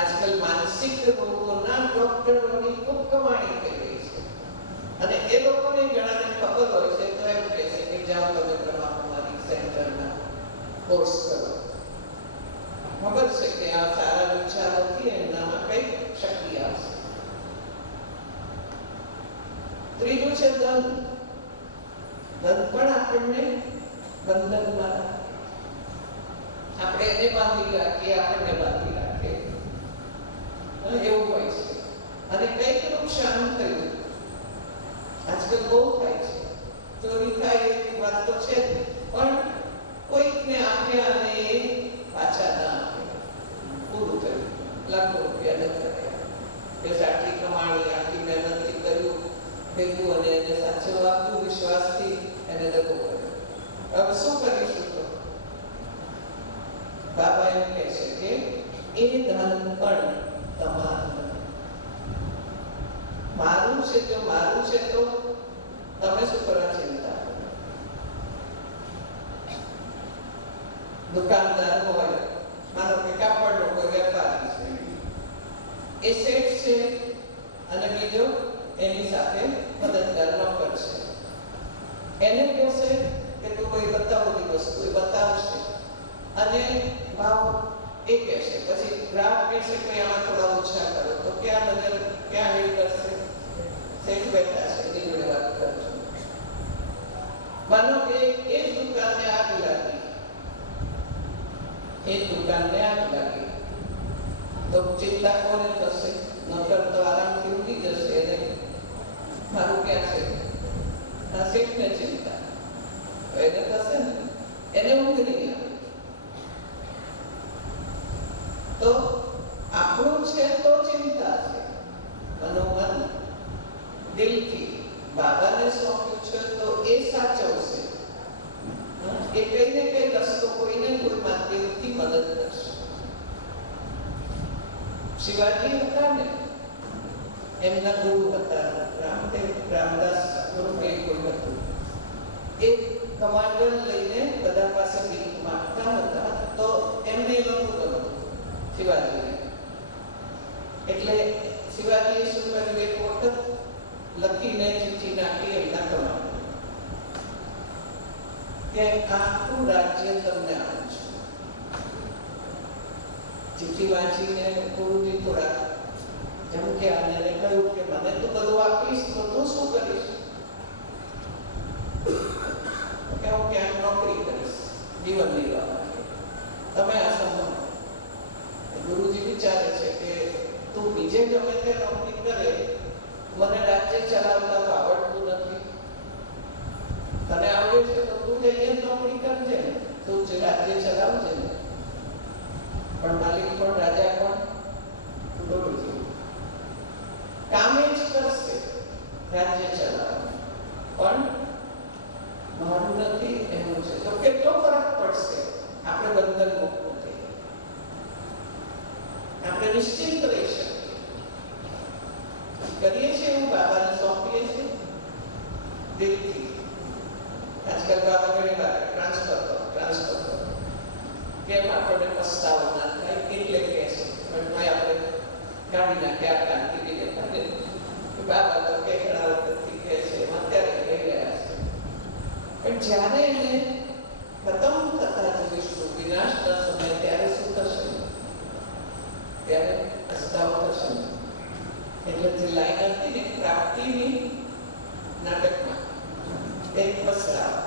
આજકાલ માનસિક રોગોના ડોક્ટરોની ખૂબ કમાણી થઈ રહી છે, અને એ લોકોને ઘણાને ખબર હોય છે તો એમ કહે છે કે જાઓ તમે બ્રહ્માકુમારી સેન્ટરના કોર્સ કરો. ખબર છે કે આ સારા વિચારોથી એમનામાં કંઈક શક્તિ આવશે. ત્રીજું છે ધન. પણ આપણને બંધનમાં રાખે. આપણે એને બાંધી રાખીએ, આપણને બાંધી રાખે, એવું હોય છે. અને કંઈક નુકસાન થયું, આજકાલ બહુ થાય છે, ચોરી થાય એવી વાત તો છે જ, પણ કોઈકને આપ્યા અને એ પાછા ના આપે, પૂરું થયું, લાખો રૂપિયા જતા રહ્યા. એ આટલી કમાણી, આટલી મહેનતથી કર્યું ભેગું અને એને સાચવવા આપવું વિશ્વાસથી, એને દગો કર્યો. હવે શું કરીશું? તો બાબા એમ કહે છે કે એ ધન પણ તમારું, મારું છે. જો મારું છે તો તમે શું કરવા ચિંતા? દુકાનદાર હોય, માનો કે કાપડનો કોઈ વેપારી છે, એ શેઠ છે અને બીજો એની સાથે મદદગાર નોકર છે. એને કહેશે કે તું કોઈ બતાવવાની વસ્તુ એ બતાવશે અને ભાવ એ કહેશે. પછી ગ્રાહક કહેશે કે આમાં થોડા ઓછા કરો, તો ક્યાં નજર ક્યાં હેડ કરશે? શેઠ બેઠા છે, એની જોડે વાત કરજો. માનો કે એ જ દુકાનને આગ લાગી, એ દુકાનને આગ લાગી, તો ચિંતા કોને થશે? નોકર તો આરામથી ઉડી જશે, એને મારું ક્યાં છે? આ શેઠને ચિંતા, એને થશે ને, એને ઊંઘ નહીં આવે. તો આપણું છે તો ચિંતા છે, મનોમન દિલથી બાબાને સોંપ્યું છે તો એ સાચવશે. એ કઈ ને કઈ રસ્તો કોઈને કોઈ માધ્યમથી મદદ કરશે. શિવાજી હતા ને, એમના ગુરુ હતા રામદેવ, રામદાસ ગુરુ કે કોઈ હતું. એ કમાન્ડર લઈને બધા પાસે ભીખ માંગતા હતા, તો એમને નહોતું ગમતું શિવાજીને. એટલે શિવાજીએ શું કર્યું? એક વખત લખીને ચીઠી નાખી એમના કમાન્ડર કે આખું રાજ્ય તમને આપું છું. ચીઠી વાંચીને ગુરુજી થોડા ધમક્યા અને એને કહ્યું કે મને તો બધું આપીશ તો તું શું કરીશ? કે હું ક્યાંક નોકરી કરીશ જીવન નિર્વાહ માટે, તમે આ સંભાળો. ગુરુજી વિચારે છે કે તું બીજે ગમે તે નોકરી કરે, મને રાજ્ય ચલાવતા તો આવડતું નથી. તને આવડે છે તો તું જઈએ નોકરી કરજે ને, તું રાજ્ય ચલાવજે ને. પણ માલિક પણ, રાજા પણ ગુરુજી કામે જ કરશે, રાજ્ય ચલાવવાનું પણ મારું નથી એનું છે. તો કેટલો ફરક પડશે? આપણે બંધન મુક્ત થઈએ, આપણે નિશ્ચિત રહી શકીએ. કરીએ છીએ એવું, બાબાને સોંપીએ છીએ દિલથી. આજકાલ બાબા ઘણી વાર ટ્રાન્સફર કરો, ટ્રાન્સફર કરો, કેમ આપણને પસ્તાવો ના થાય એટલે કહે છે. પણ આપણે કાઢી નાખ્યા કાંતિ દેખા ને, બાબા તો કે ઘણા વખતથી કહે છે, અત્યારે કહી રહ્યા છે. પણ જ્યારે એને ખતમ થતા જોઈશું, વિનાશના સમય, ત્યારે શું થશે? ત્યારે પસ્તાવો થશે. એટલે જે લાઈન હતી ને પ્રાપ્તિની નાટકમાં, એક પસ્તાવો.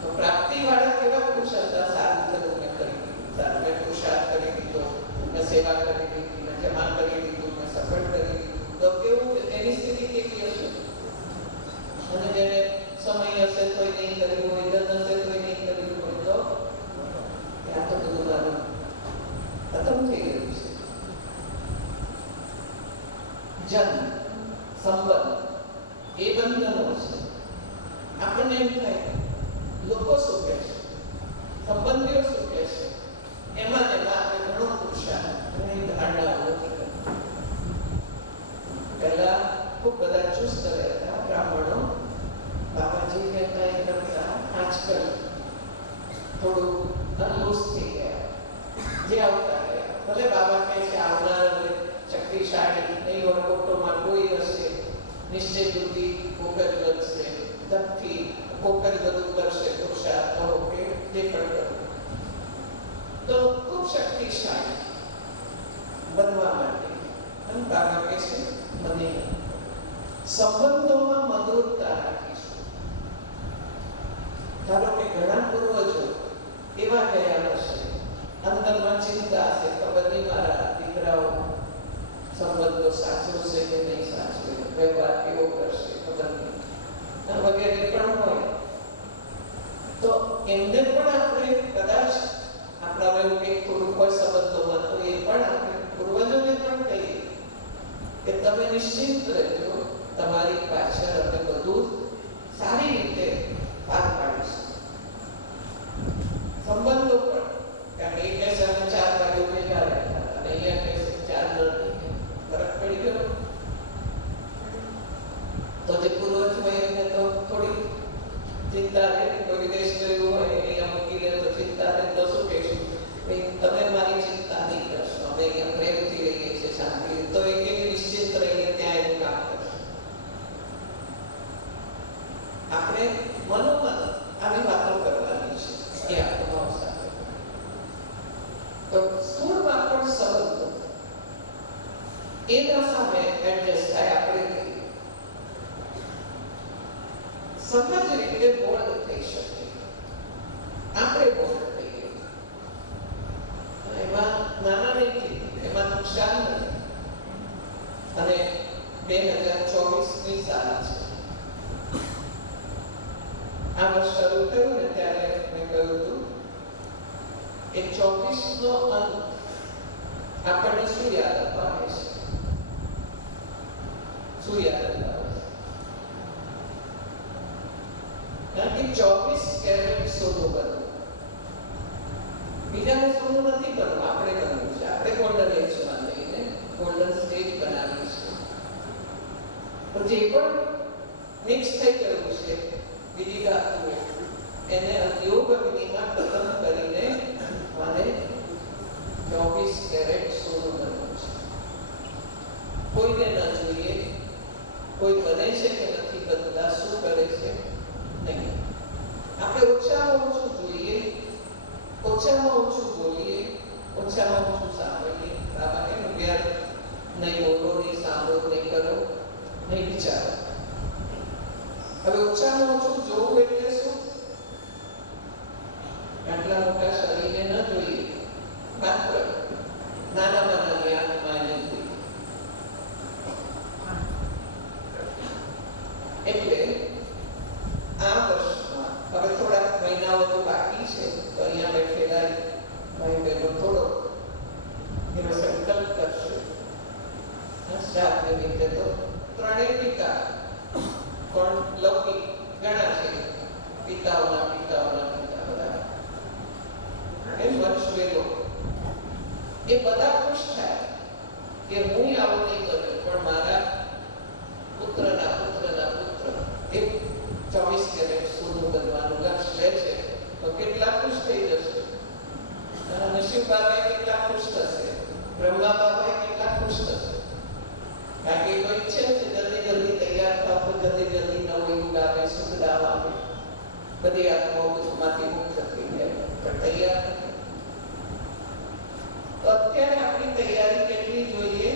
તો પ્રાપ્તિ વાળા કેવા ખુશ હતા? સારું થયું, મેં કરી દીધું, સારું મેં પુરુષાર્થ કરી દીધો, મેં સેવા કરી દીધી, મેં જમા કરી દીધું, મેં સફળ કરી દીધું. તો કેવું, એની સ્થિતિ કેવી હશે? અને જેને સમય હશે તોય નહીં કર્યું હોય, ધન હશે તોય નહીં કર્યું હોય, તો ત્યાં તો બધું મારું ખતમ થઈ ગયું છે. જન સંબંધ એ બંધનો છે. આપણને એમ થાય લોકો શું કહે છે, સંબંધીઓ શું કહે છે, એમાં આપણે ઘણો પુરુષાર્થ, ઘણી ધારણાઓ નથી કરતા. પહેલા ખૂબ બધા ચુસ્ત રહેતા બ્રાહ્મણો, બાબાજી કહેતા એ કરતા આજકાલ થોડું અનલોસ થઈ ગયા, જે આવતા ગયા. ભલે બાબા કહે છે આવનાર શક્તિશાળી નહીં હોય, ફોટોમાં કોઈ હશે, નિશ્ચય બુદ્ધિ કોકર બનશે, તપથી કોકર બધું કરશે, પુરુષાર્થ કહો કે જે પણ કરો, તો ખૂબ શક્તિશાળી બનવા માટે બાબા કહે છે મને સંબંધોમાં મધુરતા રાખીશું. ધારો કે ઘણા પૂર્વજો એવા ગયા હશે, અંદરમાં ચિંતા છે, ખબર નહીં મારા દીકરાઓ સંબંધો સાચવશે કે નહીં સાચવે, વ્યવહાર કેવો કરશે, ખબર નહીં, વગેરે પણ હોય. તો એમને પણ આપણે કદાચ આપણા એવું કંઈક થોડુંક હોય સંબંધોમાં, તો એ પણ આપણે પૂર્વજોને પણ કહીએ કે તમે નિશ્ચિત રહેજો, તમારી પાછળ અમે બધું સારી રીતે પાર પાડીશું. સંબંધો પણ, કારણ કે એ કહેશે અમે 4 વાગે ભેગા રહેતા હતા અને અહીંયા કહેશે 4 નથી, ફરક પડી ગયો. તો જે પૂર્વજ હોય એમને તો થોડી ચિંતા રહે, કોઈ વિદેશ ગયું હોય અહીંયા મૂકી લે તો ચિંતા રહે, તો શું કહેશું, તમે મારી ચિંતા નહીં કરશો, અમે અહીંયા પ્રેમથી રહીએ છીએ, શાંતિ, તો એક નિશ્ચિત રહીને ત્યાં એનું કામ કરશું. આપણે મનોમન આવી વાતો કરવાની છે એ આત્માઓ સાથે. તો સ્થૂળમાં પણ સંબંધો એના સામે એડજસ્ટ થાય. આપણે સહજ રીતે બોલ્ડ થઈ શકે, આપણે બોલ્ડ થઈએ, એમાં નાના નથી, એમાં નુકસાન નથી. અને 2024ની સાલ છે. આ વર્ષ શરૂ થયું ને ત્યારે મેં કહ્યું હતું કે 24નો અંત આપણને શું યાદ અપાવે છે? શું યાદ અપાવે છે? કારણ કે 24 કેરેટ સોનું બનવું, બીજાને સોનું નથી બનવું, આપણે બનવું છે. આપણે ગોલ્ડન એજમાં લઈને ગોલ્ડન સ્ટેજ બનાવી છે. તો જે પણ મિક્સ થઈ ગયું છે બીજી ધાતુઓ, એને યોગ વિધિમાં ખતમ કરીને મારે 24 કેરેટ સોનું બનવું છે. કોઈને ન જોઈએ, કોઈ બને છે કે નથી બનતા, શું કરે છે નહીં. આપણે ઓછામાં ઓછું જોઈએ, ઓછામાં ઓછું બોલીએ, ઓછામાં ઓછું સાંભળીએ. બાબા એનું જ્ઞાન નહીં બોલો, નહીં સાંભળો, નહીં કરો, નહીં વિચારો. હવે ઓછામાં ઓછું જોવું એટલે શું? આટલા મોટા શરીરને ન જોઈએ, માત્ર નાનામાં નાની આંખમાં નથી. એટલે આ વર્ષમાં હવે થોડાક મહિનાઓ તો બાકી છે, તો અહીંયા બેઠેલા ભાઈ બહેનો થોડો એનો સંકલ્પ કરશે. શ્રાદ્ધ નિમિત્તે તો 3 ટીકા પણ લૌકિક ઘણા છે, પિતાઓના પિતા બધા એમ વર્ષ વેલો એ બધા ખુશ થાય કે હું આવું નહીં કર્યું, પણ મારા પુત્રના પુત્ર એ 24 કેરેટ સોનું બનવાનું લક્ષ્ય લે છે, તો કેટલા ખુશ થઈ જશે. નરસિંહ બાબાએ કેટલા ખુશ થશે, બ્રહ્મા બાબાએ કેટલા ખુશ થશે. કારણ કે કોઈ ઈચ્છે છે જલ્દી તૈયાર થાવ, તો જલ્દી નવું યુગ આવે, સુખદામ આવે, બધી આત્માઓ દુઃખમાંથી મુક્ત થઈ જાય, પણ તૈયાર નથી. તો અત્યારે આપણી તૈયારી કેટલી જોઈએ?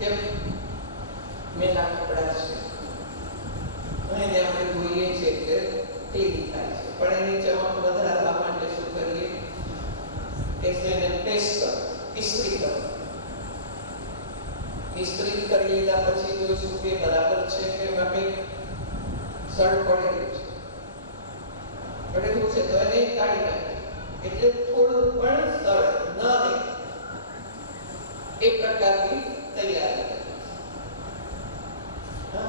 કે મેલા કપડા છે અને એને આપણે જોઈએ છે કે ક્લીન થાય છે, પણ એની ચમક વધારવા માટે શું કરીએ? એને પ્રેસ કરો, ઇસ્ત્રી કરો. ઇસ્ત્રી કરી લીધા પછી જોઈશું કે બરાબર છે કે એમાં કંઈક સડ પડેલું છે, પડેલું છે તો એને કાઢી નાખે, એટલે થોડું પણ સડ ન રહે એ પ્રકારની તૈયારી.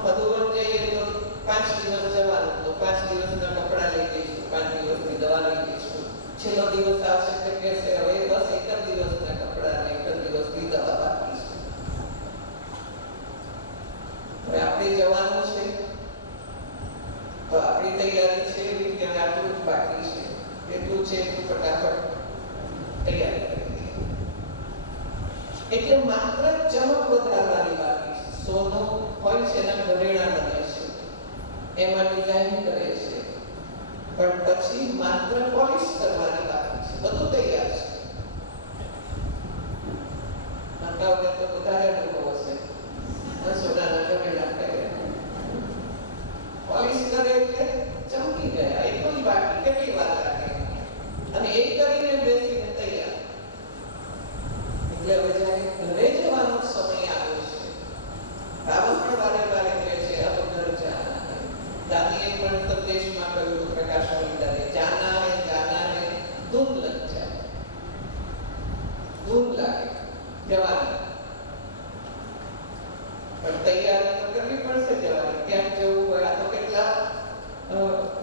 મધુવન જઈએ તો 5 દિવસ જવાનું, તો 5 દિવસના કપડા લઈ જઈશું, 5 દિવસની દવા લઈ જઈશું. છેલ્લો દિવસ આવશે તો કહેશે હવે બસ 1 જ દિવસના કપડા ને 1 જ દિવસની દવા બાકી છે. હવે આપણે જવાનું છે તો આપણી તૈયારી છે એવી કે આટલું જ બાકી છે, એટલું છે એટલું ફટાફટ તૈયારી કરી દઈએ. એટલે માત્ર ચમક વધારવાની બાકી છે. સોનું હોય છે એના ઘરેણા બને છે, એમાં ડિઝાઇન કરે છે, પણ પછી માત્ર પોલિશ કરવાની બાકી છે. બધું તૈયાર છે. માતાઓને તો વધારે અનુભવ હશે. કહ્યું હતું પ્રકાશ મલિદાને, જાના હે ધૂન લગ જાય, ધૂન લાગે જવાની, પણ તૈયારી તો કરવી પડશે જવાની. ક્યાંક જવું હોય, આ તો કેટલા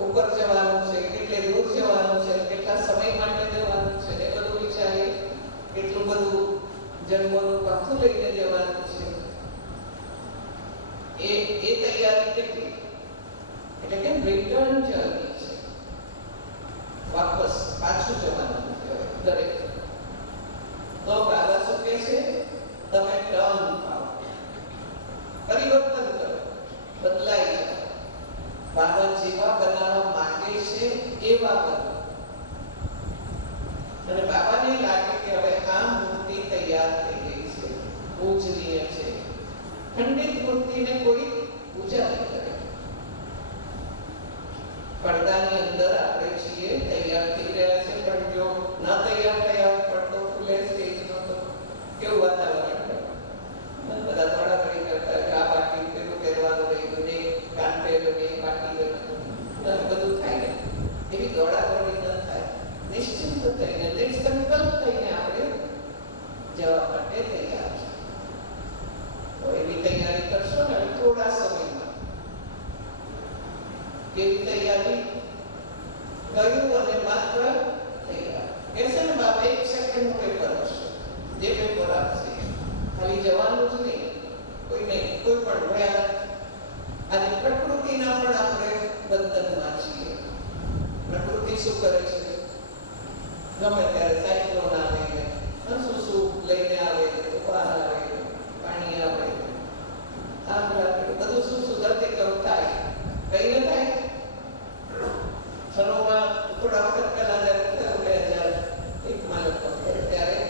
ઉપર જવાનું છે, કેટલે દૂર જવાનું છે, કેટલા સમય માટે જવાનું છે, એ બધું વિચારી કેટલું બધું જન્મોનું પાછું લઈને જવાનું છે, એ તૈયારી કેટલી, એટલે કે રિટર્ન જર્ની છે, વાપસ પાછું જવાનું છે દરેક. તો બાબા શું કહે છે? તમે ટર્ન પાઓ, પરિવર્તન કરો, બદલાઈ જાઓ. બાબા જેવા બનાવવા માંગે છે એવા બનો. અને બાબાને લાગે કે હવે આ મૂર્તિ તૈયાર થઈ ગઈ છે, પૂજનીય છે, ખંડિત મૂર્તિને કોઈ પૂજા નહીં કરે. પડદાની અંદર આપણે છીએ, તૈયાર થઈ રહ્યા છે, પણ જો ન તૈયાર થયા, પડદો ખુલે સ્ટેજનો, તો કેવું વાતાવરણ થાય? બધા દોડાદોડી કરતા હોય, આ બાકી પેલું પહેરવાનું રહ્યું ને, કાન પહેર્યું ને, બાકી બધું થાય ને. એવી દોડાદોડી ન થાય, નિશ્ચિંત થઈને, નિર્સંકલ્પ થઈને આપણે જવા માટે તૈયાર છે. તો એવી તૈયારી કરશો ને થોડા સમયમાં. કેવી તૈયારી? કર્યું અને માત્ર તૈયાર. કહેશે ને બાબા 1 સેકન્ડનું પેપર હશે, જે પેપર આપશે ખાલી જવાનું જ નહીં, કોઈ નહીં, કોઈ પણ ભયા. અને પ્રકૃતિના પણ આપણે બંધનમાં છીએ. પ્રકૃતિ શું કરે છે? ગમે ત્યારે સાયક્લોન આવે, શું લઈને આવે, તોફાન આવે, પાણી આવે, આગ લાગે, બધું શું ધરતીકંપ થાય, કઈ ન થાય. સરોમાં થોડા વખત પહેલા જયારે 2001માં લગભગ ત્યારે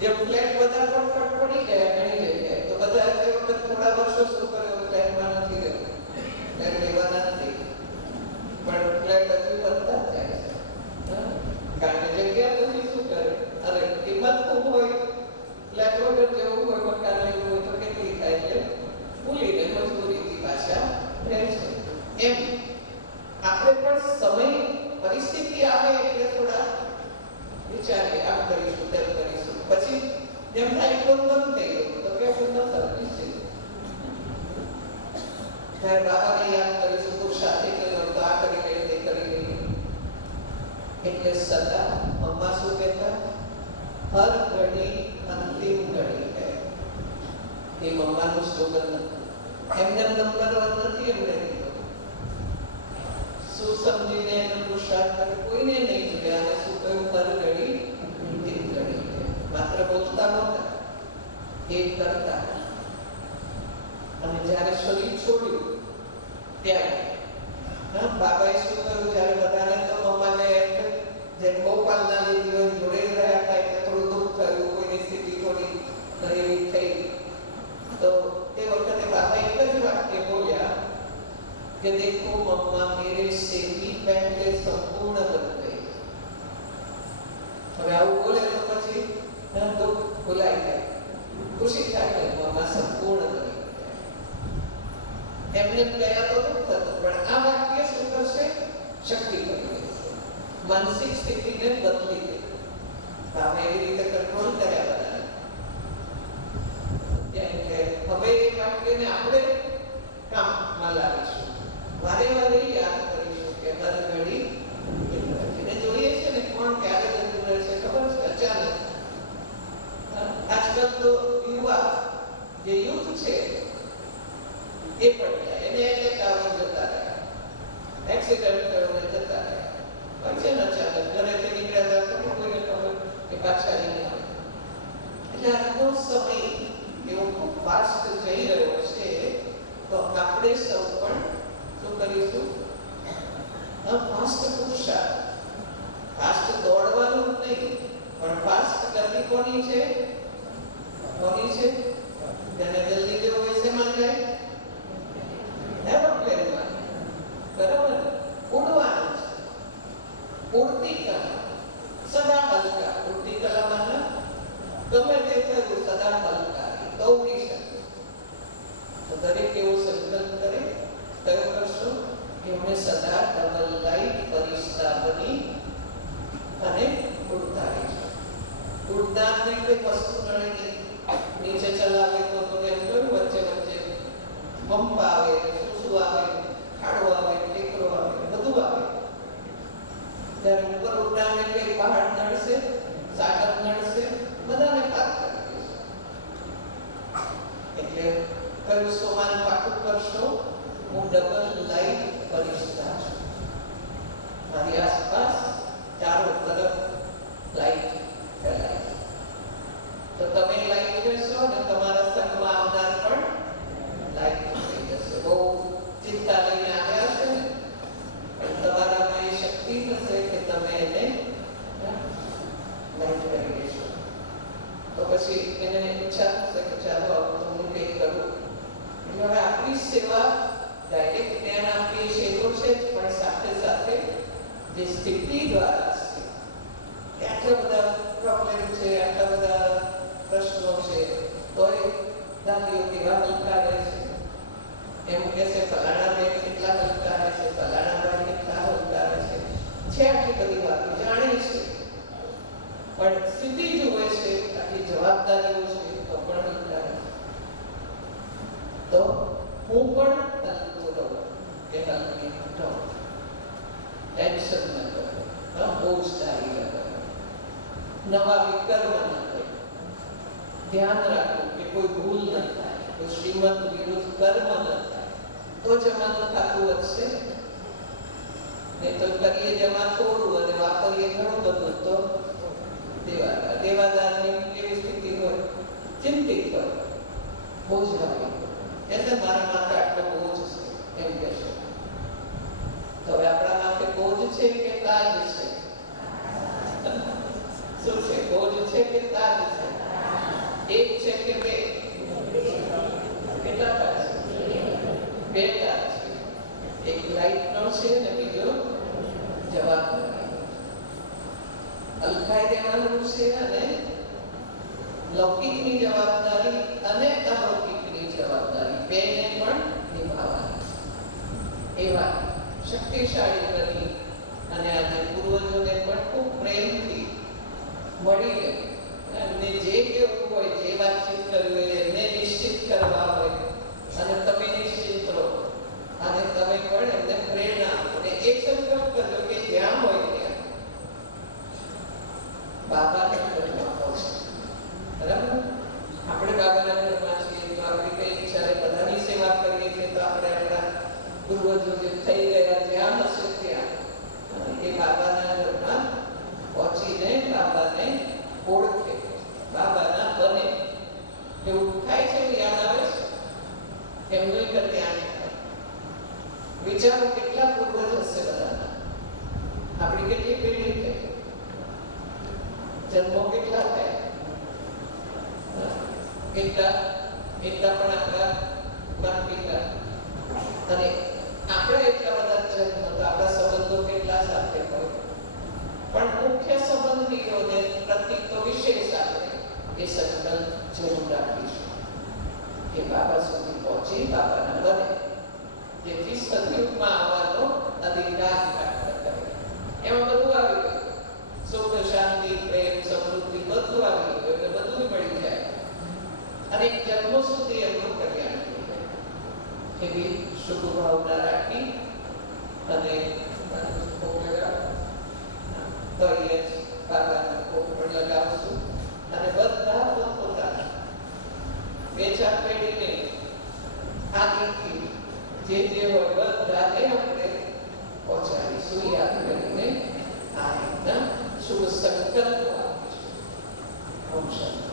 જે ફ્લેટ બધા ફટફટ પડી ગયા ઘણી જગ્યાએ, તો બધા તે વખત થોડા વર્ષો શું કર્યું, ફ્લેટમાં નથી રહ્યું, ફ્લેટ લેવાના નથી, પણ ફ્લેટ હજુ બનતા જ જાય છે. કારણ કે જગ્યા પછી શું કરે, અરે કિંમત ખૂબ હોય, ફ્લેટ વગર જવું હોય, મકાન લેવું હોય તો કેટલી થાય, એટલે ભૂલીને મજબૂરીથી પાછા રહે છે. એમ આપણે પણ સમય પરિસ્થિતિ આવે એટલે થોડા વિચારીએ, આમ કરીશું, તેમ કરીશું. પછી જેમ થાય બંધ થઈ ગયું તો કે નિશ્ચિત બાબાને યાદ કરીશું, પુરુષાર્થી કર્યો તો આ કરી લઈએ, તે કરી લઈએ. એટલે સદા અમ્મા શું કહેતા? હર ઘડી અંતિમ ઘડી હૈ. એ મમ્માનું સ્લોગન એમને નંબર 1 નથી એમને કીધો. શું સમજીને એનો પુરુષાર્થ કરે, કોઈને નહીં જોયા. અને શું કહ્યું? હર ઘડી અંતિમ ઘડી હૈ. માત્ર બોલતા નહોતા, એ કરતા. અને જ્યારે શરીર છોડ્યું ત્યારે બાબાએ શું કહ્યું? જ્યારે બધાને તો મમ્માને જેમ ગોપાલના લીધી હોય જોડે રહ્યા હતા, એટલે થોડું દુઃખ થયું, કોઈની સ્થિતિ થોડી એવી થઈ. તો તે વખતે બાબા એક જ વાક્ય બોલ્યા કે દેખો મમ્મા મેરે से भी पहले संपूर्ण बन गई. હવે આવું બોલે તો પછી દુઃખ ભૂલાઈ જાય, ખુશી થાય કે મમ્મા સંપૂર્ણ બની ગયા. એમને ગયા તો દુઃખ થતું, પણ આ વાક્ય શું કરશે? શક્તિ કરી દેશે, માનસિક સ્થિતિને બદલી દે. બાબા એવી રીતે કંટ્રોલ કર્યા બધાને. હવે એ વાક્યને આપણે કામમાં લાવીશું, વારે વારે યાદ કરીશું કે હર ઘડી એને જોઈએ છે ને કોણ ક્યારે જતું રહે છે ખબર છે? અચાનક. આજકાલ તો યુવા જે યુથ છે એ પડ્યા, એને એટેક આવી જતા રહ્યા, એક્સિડન્ટ થયો જતા રહ્યા. પછી ને અચાનક ઘરેથી નીકળ્યા હતા તો કોઈને ખબર કે પાછા નહીં આવે. એટલે આજનો સમય એવો ખૂબ ફાસ્ટ જઈ રહ્યો છે. તો આપણે સૌ પણ શું કરીશું? ફાસ્ટ પુરુષાર્થ, ફાસ્ટ દોડવાનું જ નહીં, પણ ફાસ્ટ ગતિ કોની છે? કોની છે? જેને જલ્દી જવું હોય શેમાં જાય? એરોપ્લેનમાં. બરાબર, ઉડવાનું છે. ઉડતી કલા, સદા હલકા. ઉડતી કલામાં ગમે તે થયું સદા હલકા, દોડી શકે. વિમાનને કોઈ વસ્તુ નડે નહીં. નીચે ચલાવે તો એમ કહ્યું વચ્ચે વચ્ચે પંપ આવે, શું આવે, ખાડો આવે, ટેકરો આવે, બધું આવે. ત્યારે ઉપર ઉડાને કઈ પહાડ નડશે, સાગર નડશે, બધાને પાર કરી દેશે. એટલે કયું સોમાન પાકું કરશો, હું ડબલ લાઈટ ફરિશ્તા છું. મારી આસપાસ ચારો તરફ લાઈટ ફેલાય છે. તો તમે લાઈટ રહેશો અને તમારા સંગમાં આવનાર પણ લાઈટ થઈ જશે. બહુ ચિંતા લઈને આવ્યા છે ને, પણ તમારામાં એ શક્તિ હશે કે તમે એને લાઈટ કરી દેશો. તો પછી એને ઈચ્છા થશે કે ચાલો તો હું કંઈક કરું. એટલે હવે આપણી સેવા ડાયરેક્ટ જ્ઞાન આપીએ છીએ તો છે જ, પણ સાથે સાથે જે સ્થિતિ દ્વારા છે, આટલા બધા પ્રોબ્લેમ છે, આટલા બધા પ્રશ્નો છે, તો એ દાદીઓ કેવા હલકા રહે છે. એમ કે છે ફલાણા બેન કેટલા હલકા રહે છે, ફલાણા ભાઈ કેટલા હલકા રહે છે. આટલી બધી વાતો જાણે છે, પણ સ્થિતિ જુએ છે, આટલી જવાબદારીઓ છે, તો પણ હલકા રહે છે. તો હું પણ હલકો રહું કે હલકી રહું. ટેન્શન ન કરો, બોજ ધારી ન કરો, નવા વિકર્મ ન કરો. ધ્યાન રાખો કે કોઈ ભૂલ ન થાય, કોઈ શ્રીમદ વિરુદ્ધ કર્મ ન થાય, તો જમાનું ખાતું વધશે. નહીં તો કરીએ જમા થોડું અને વાપરીએ ઘણું બધું, તો દેવાદારની કેવી સ્થિતિ હોય, ચિંતિત હોય, બોજ ભારી એટલે મારા માથે આટલો બોજ છે એમ કહેશો. તો હવે આપણા માથે બોજ છે કે તાજ છે? શું છે? બોજ છે કે તાજ છે? એક છે કે બે? કેટલા તાજ છે? બે તાજ છે. એક લાઈટનો છે ને બીજો જવાબદારી. હલકાઈ દેવાનું છે અને લૌકિકની જવાબદારી અને અલૌકિકની જવાબદારી બેને પણ નિભાવવાની. એવા શક્તિશાળી બની અને આજે પૂર્વજોને પણ ખૂબ પ્રેમથી મળીને એમને જે કેવું હોય, જે વાતચીત કરવી હોય, એમને નિશ્ચિત કરવા હોય અને તમે નિશ્ચિત રહો અને તમે પણ એમને પ્રેરણા આપો. અને એક સંકલ્પ કરજો કે જ્યાં હોય ત્યાં બાબાને ઘરમાં પહોંચે. બરાબર? આપણે બાબાના ઘરમાં છીએ તો આપણે કઈ ઈચ્છા બધાની સેવા કરીએ છીએ, તો આપણે આપણા પૂર્વજો જે થઈ ગયા જ્યાં હશે ત્યાં એ બાબાના ઘરમાં પહોંચીને બાબાને ઓળખે, બાબાના બને. એવું થાય છે, યાદ આવે છે? એમનું ત્યાં થાય. વિચારો કેટલા પૂર્વજ હશે બધાના. આપણી કેટલી પેઢી થઈ, જન્મો કેટલા થયા, એટલા પણ આપણા માતા પિતા અને આપણે એટલા બધા જન્મ, તો આપણા સંબંધો કેટલા સાથે હોય. પણ મુખ્ય સંબંધીઓને પ્રતિ તો વિશેષ આપણે એ સંકલ્પ જરૂર રાખીશું કે બાબા સુધી પહોંચી બાબાના બને, જેથી સતયુગમાં આવવાનો અધિકાર પ્રાપ્ત કરે. એમાં બધું આવી ગયું, સુખ, શાંતિ, પ્રેમ, સમૃદ્ધિ બધું આવી ગયું, એટલે બધું મળી જાય અને જન્મો સુધી એમનું કલ્યાણ થઈ જાય. એવી શુભ ભાવના રાખી અને તો એ બાબાના કોપ પણ લગાવશું અને બધા પોતપોતાના બે ચાર પેઢીને આગળથી જે હોય બધાને આપણે પહોંચાડીશું. યાદ કરીને આ રીતના શુભ સંકલ્પ આપીશું. ઓમ શાંતિ.